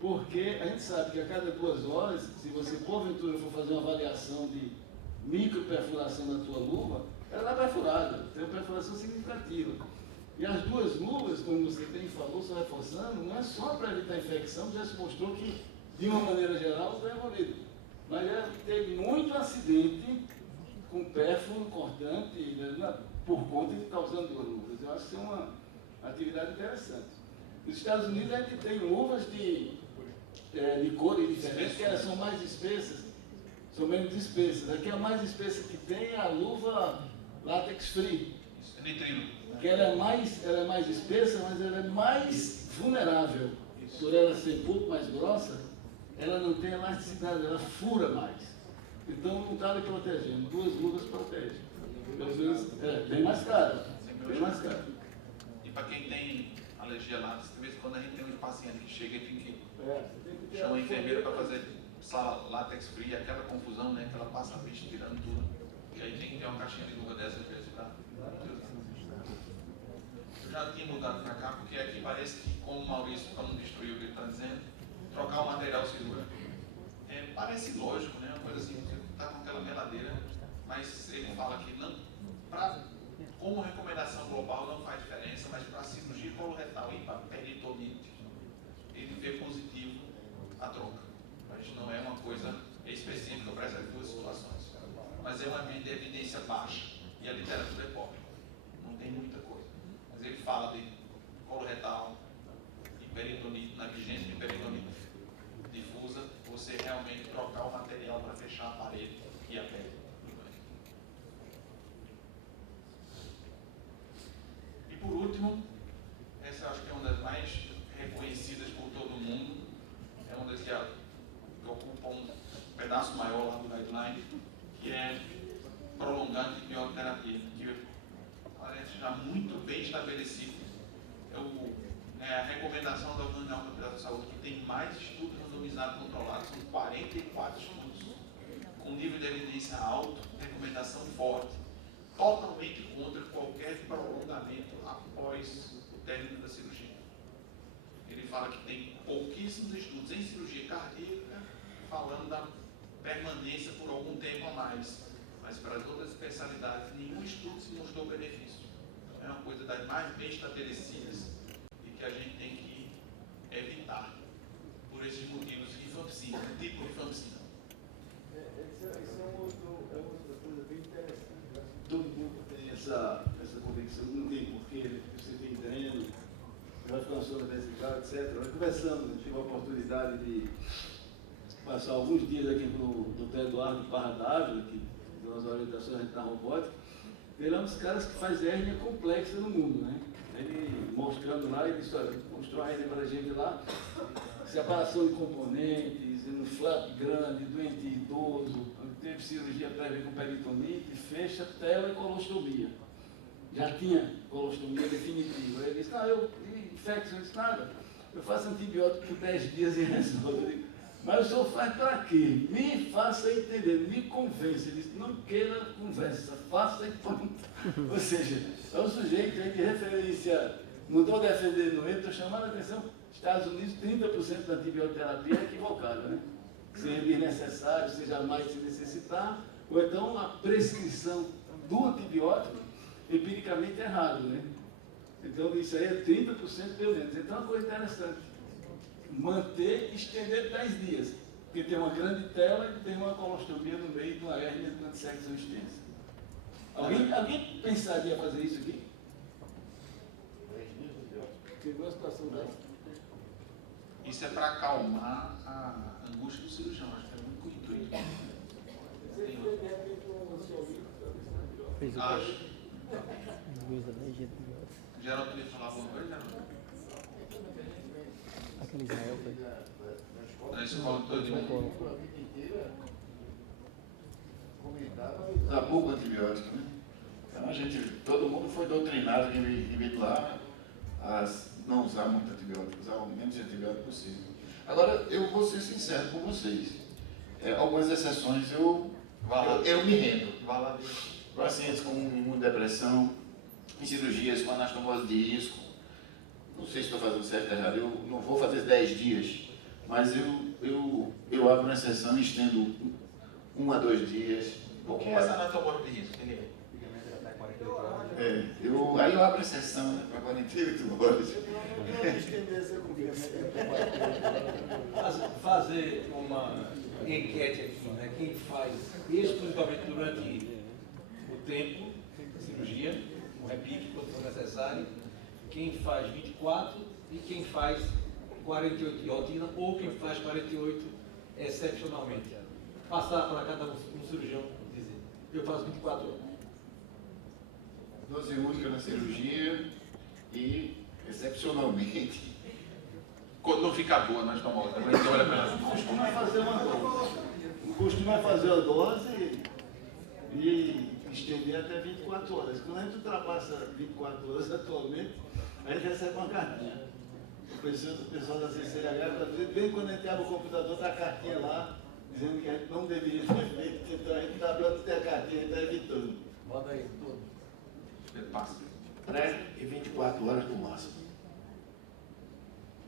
porque a gente sabe que a cada 2 horas, se você porventura for fazer uma avaliação de microperfuração da tua luva, ela está perfurada, tem uma perfuração significativa. E as 2 luvas, como você bem falou, só reforçando, não é só para evitar infecção, já se mostrou que, de uma maneira geral, foi evoluído. Mas já teve muito acidente com pérfuro cortante, por conta de estar usando 2 luvas. Eu acho que é uma atividade interessante. Nos Estados Unidos a gente tem luvas de de cores diferentes, que elas são mais espessas, são menos espessas. Aqui a mais espessa que tem é a luva látex free. Que ela é mais espessa, mas ela é mais vulnerável. Por ela ser um pouco mais grossa, ela não tem elasticidade, ela fura mais. Então não está lhe protegendo. 2 luvas protegem. Pelo menos, bem mais caro. Bem mais caro. E para quem tem alergia a látex, de vez em quando a gente tem um paciente que chega e tem que chamar a enfermeira para fazer látex free, aquela confusão, né? Que ela passa a vista tirando tudo. E aí tem que ter uma caixinha de luva dessa às vezes para. Eu já tinha mudado para cá, porque aqui parece que, como o Maurício, para não destruir o que ele está dizendo, trocar o material cirúrgico parece lógico, né? Uma coisa assim, você está com aquela meladeira, mas ele fala que não, como recomendação global não faz diferença, mas para cirurgia coloretal e para peritonite, ele vê positivo a troca. Mas não é uma coisa específica para essas 2 situações. Mas é um ambiente de evidência baixa e a literatura é pobre. Não tem muita coisa. Mas ele fala de coloretal e peritonite, na vigência de peritonite difusa, você realmente trocar o material para fechar a parede e a pele. E por último, essa eu acho que é uma das mais reconhecidas por todo mundo, é uma das que ocupa um pedaço maior lá do guideline, que é prolongar a antibiótico-terapia, que parece já muito bem estabelecido. É a recomendação da Organização Mundial da Saúde, que tem mais estudos randomizados controlados, são 44 estudos, com nível de evidência alto, recomendação forte, totalmente contra qualquer prolongamento após o término da cirurgia. Ele fala que tem pouquíssimos estudos em cirurgia cardíaca falando da permanência por algum tempo a mais, mas para as outras especialidades nenhum estudo se mostrou benefício. É uma coisa das mais bem estabelecidas e que a gente tem que evitar por esses motivos de rifampicina, tipo rifampicina. Isso é uma outra coisa bem interessante. Eu acho que todo mundo tem essa convicção, não tem porquê, você tem treino, vai ficar uma sola vesical, etc. Nós conversamos, tive a oportunidade de passar alguns dias aqui com o Dr. Eduardo Parra Dávila, que deu as orientações a gente na robótica. Ele é um dos caras que faz hérnia complexa no mundo, né? Ele mostrando lá, ele disse, olha, mostrou a hérnia para a gente lá, separação de componentes, um flap grande, doente idoso, teve cirurgia prévia com peritonite, fecha, tela e colostomia. Já tinha colostomia definitiva. Ele disse, infecção, disse, nada, eu faço antibiótico por 10 dias e resolve. Mas o senhor faz para quê? Me faça entender, me convença. Ele disse, não queira conversa, faça e pronto. Ou seja, é um sujeito aí de referência, não estou defendendo ele, estou chamando a atenção, Estados Unidos, 30% da antibioterapia é equivocada, né? Seja desnecessário, seja mais se necessitar, ou então a prescrição do antibiótico empiricamente errado, né? Então isso aí é 30% pelo menos. Então é uma coisa interessante. Manter e estender 10 dias, porque tem uma grande tela e tem uma colostomia no meio de uma hérnia de dissecção extensa. Alguém pensaria fazer isso aqui? Chegou a situação dessa. Isso é para acalmar a angústia do cirurgião, acho que é muito intuito. Acho. Geraldo, tu ia falar alguma coisa, Geraldo? Aquele Israel foi. Na escola toda Usar pouco antibiótico, né? Então todo mundo foi doutrinado em vir lá a não usar muito antibiótico, usar o menos de antibiótico possível. Agora, eu vou ser sincero com vocês. Algumas exceções eu me rendo. Pacientes com imunodepressão, em cirurgias com anastomose de risco. Não sei se estou fazendo certo ou errado, eu não vou fazer 10 dias, mas eu abro uma exceção e estendo 1 a 2 dias. O que é essa anatomose de risco? Aí eu abro exceção, né, para 48 horas. Fazer uma enquete aqui, né? Quem faz exclusivamente durante o tempo da cirurgia, um repique quando for necessário, quem faz 24 e quem faz 48 de rotina ou quem faz 48 excepcionalmente. Passar para cada um cirurgião dizer, eu faço 24 horas. Dose única na cirurgia e, excepcionalmente, quando não fica boa, nós tomamos. A gente olha para ela. Costuma fazer uma dose. Costuma fazer a dose e estender até 24 horas. Quando a gente ultrapassa 24 horas atualmente, a gente recebe uma cartinha. O pessoal da CCH, bem quando a gente abre o computador, está a cartinha lá, dizendo que a gente não deveria ter feito, então a gente está abrindo a cartinha e está evitando. Roda aí, tudo. Passa. Pré e 24 horas no máximo.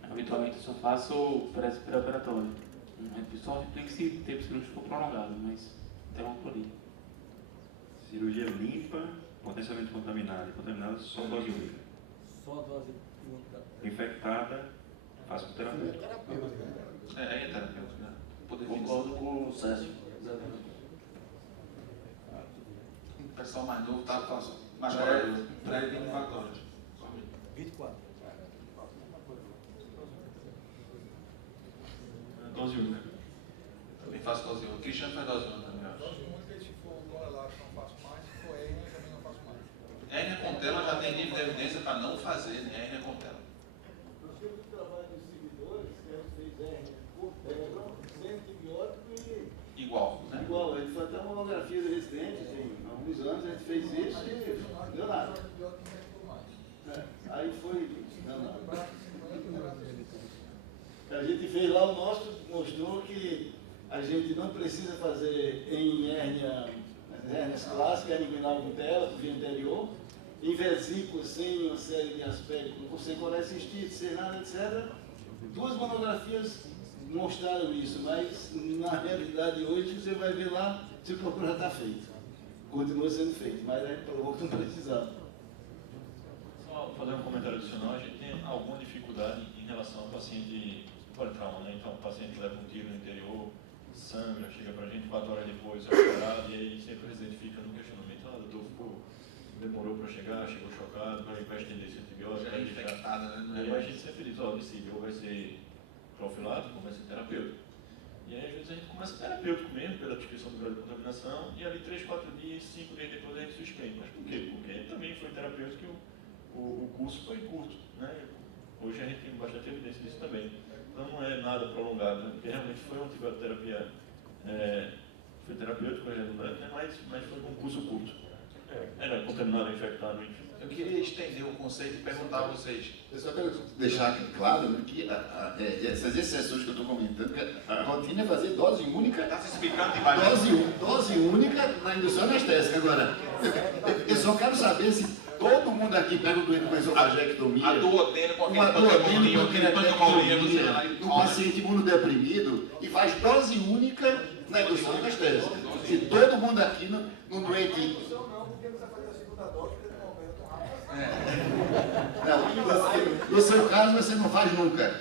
Habitualmente eu só faço pré-operatório. Só tem que se tempo cirúrgico for prolongado, mas tem uma por aí. Cirurgia limpa, potencialmente contaminada. Contaminada só dose única. Só dose única. Infectada, faço com terapeuta. É terapeuta, né? Concordo com o Sérgio. O pessoal mais novo está mais pré-ventilatório. 24. Dose única. Também faço dose única. O Cristiano faz dose única também, acho. Dose única, se for correlato, não faço mais. Se for hérnia, também não faço mais. Hérnia com tela já tem nível de evidência para não fazer hérnia com tela. Nós temos um trabalho dos seguidores, que a gente fez hérnia por tela, sem antibiótico e... Igual, né? Igual, a gente foi até uma monografia do residente, tem alguns anos a gente fez isso e não deu nada. Aí foi, não nada. A gente fez lá o nosso, mostrou que a gente não precisa fazer em hérnias clássicas, hérnia inguinal com tela, por via anterior, em vesículas sem uma série de aspectos, sem colecistite, sem nada, etc. Duas monografias mostraram isso, mas na realidade hoje você vai ver lá se o procurar está feito. Continua sendo feito, mas a gente provou que não precisava. Só fazer um comentário adicional, a gente tem alguma dificuldade em relação ao paciente politrauma, né? Então o paciente leva um tiro no interior, sangra, chega pra gente 4 horas depois, é operado, e aí sempre o residente fica no questionamento, doutor, demorou para chegar, chegou chocado, vai estender esse antibiótico, vai infectada, né? E aí a gente sempre diz, decide, ou vai ser profilático ou vai ser terapêutico. E aí às vezes a gente começa terapêutico mesmo, pela descrição do grau de contaminação, e ali 3, 4 dias, 5 dias depois a gente suspende. Mas por quê? Porque também foi terapêutico e o curso foi curto, né? Hoje a gente tem bastante evidência disso também. Então não é nada prolongado, né? Porque realmente foi uma antibioterapia, foi terapêutico, né? mas foi com um curso curto. Era contaminado, infectado, enfim. Eu queria estender o conceito e perguntar a vocês. Eu só quero deixar claro, né, que essas exceções que eu estou comentando, que a rotina é fazer dose única. Está se explicando demais. Dose única na indústria anestésica. Agora, eu só quero saber se todo mundo aqui pega o doente com esofagectomia. A duodeno com aquele pneumonia, um paciente imunodeprimido e faz dose única na indústria anestésica. Se todo mundo aqui no doente. Não, no seu caso você não faz nunca.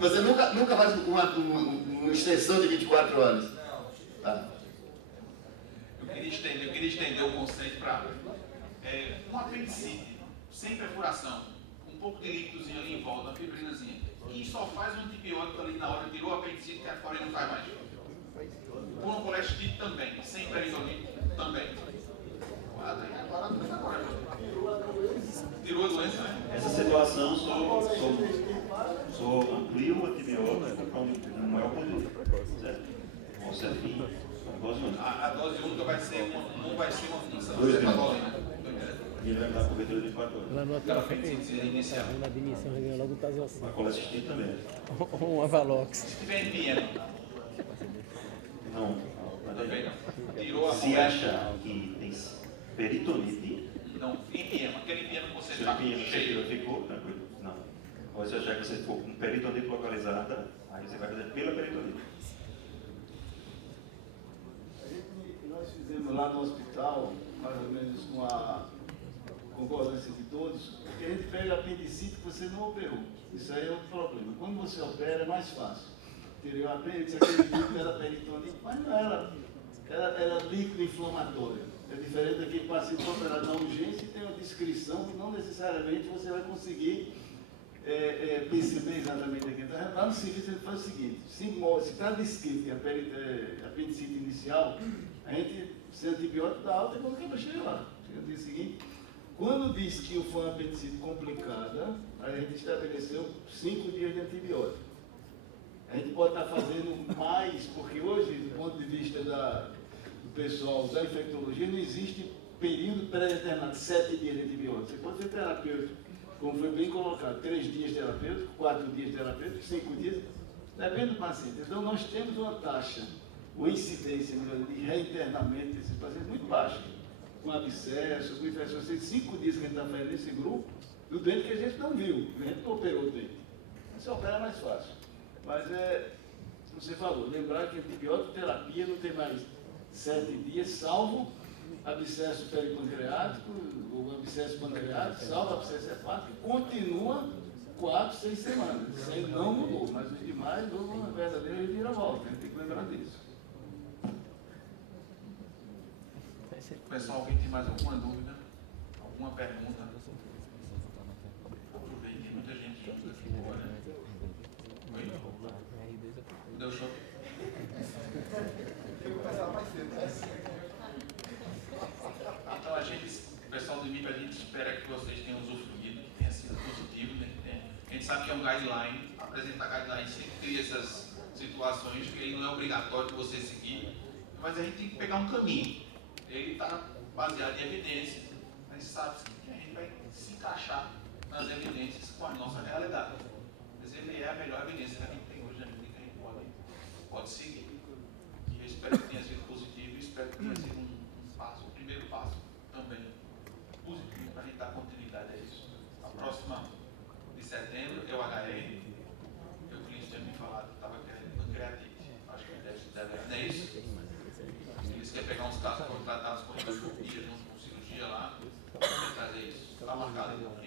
Você nunca faz uma extensão de 24 horas. Tá. Eu queria estender o conceito para um apendicite, sem perfuração, um pouco de líquidozinho ali em volta, uma fibrinazinha, e só faz um antibiótico ali na hora, tirou o apendicite e agora ele não faz mais. Com colestite também, sem peritonite também. Tirou a doença, né? Essa situação só amplia o antibiótico para um maior poder. Certo? A dose única vai ser não vai ser uma função de cefabolina. E ele vai dar cobertura de 4 horas. Lá no outro na admissão vai ganhar logo o Tazocin. A colestite também. Um Avalox. Se tiver empiema. Não. Também não. Tirou a se achar que tem peritonite. Não, empiema. Aquele empiema que você está cheio. Ficou tranquilo. Não. Ou se achar que você for com peritonite localizada, aí você vai fazer pela peritonite. Nós fizemos lá no hospital, mais ou menos com a concordância de todos, porque a gente pega apendicite que você não operou. Isso aí é outro problema. Quando você opera é mais fácil. Teria o apêndice, aquele líquido era peritonite, mas não era. Era líquido inflamatório. É diferente daquele paciente operado na urgência e tem uma descrição que não necessariamente você vai conseguir perceber exatamente aqui. Então, lá no serviço a gente faz o seguinte, se está descrito que é apendicite inicial, a gente, sem antibiótico, dá alta e quando acaba chega lá. Chega no dia seguinte. Quando diz que foi uma apendicite complicada, a gente estabeleceu 5 dias de antibiótico. A gente pode estar fazendo mais, porque hoje, do ponto de vista do pessoal da infectologia, não existe período pré-determinado, 7 dias de antibiótico. Você pode ser terapêutico, como foi bem colocado, 3 dias terapêutico, 4 dias terapêutico, 5 dias, depende do paciente. Então, nós temos uma taxa, uma incidência de reinternamento desses pacientes muito baixa, com abscesso, com infecção. 5 dias que a gente está fazendo nesse grupo, do doente que a gente não viu, a gente não operou o doente. Se opera é mais fácil. Mas você falou, lembrar que antibiótico terapia não tem mais 7 dias, salvo abscesso peripancreático, ou abscesso pancreático, salvo abscesso hepático, continua 4, 6 semanas. Isso aí não mudou, mas os demais houve uma verdadeira reviravolta, a gente tem que lembrar disso. Pessoal, alguém tem mais alguma dúvida? Alguma pergunta? Aproveite, tem muita gente junto aqui agora. Oi? Deu show? Então o pessoal do MIP, a gente espera que vocês tenham usufruído, que tenha sido positivo, né? A gente sabe que é um guideline, apresentar guideline sempre cria essas situações que ele não é obrigatório de você seguir, mas a gente tem que pegar um caminho. Ele está baseado em evidências, a gente sabe que a gente vai se encaixar nas evidências com a nossa realidade. Mas ele é a melhor evidência que a gente tem hoje na vida que a gente pode seguir. E eu espero que tenha sido positivo e espero que tenha sido um primeiro passo também positivo para a gente dar continuidade a isso. A próxima de setembro é o HR. O cliente tinha me falado que estava querendo pancreatite. Acho que deve, não é isso? Eles querem pegar uns casos contratados com endoscopia, junto com cirurgia lá, para trazer isso. Está marcado.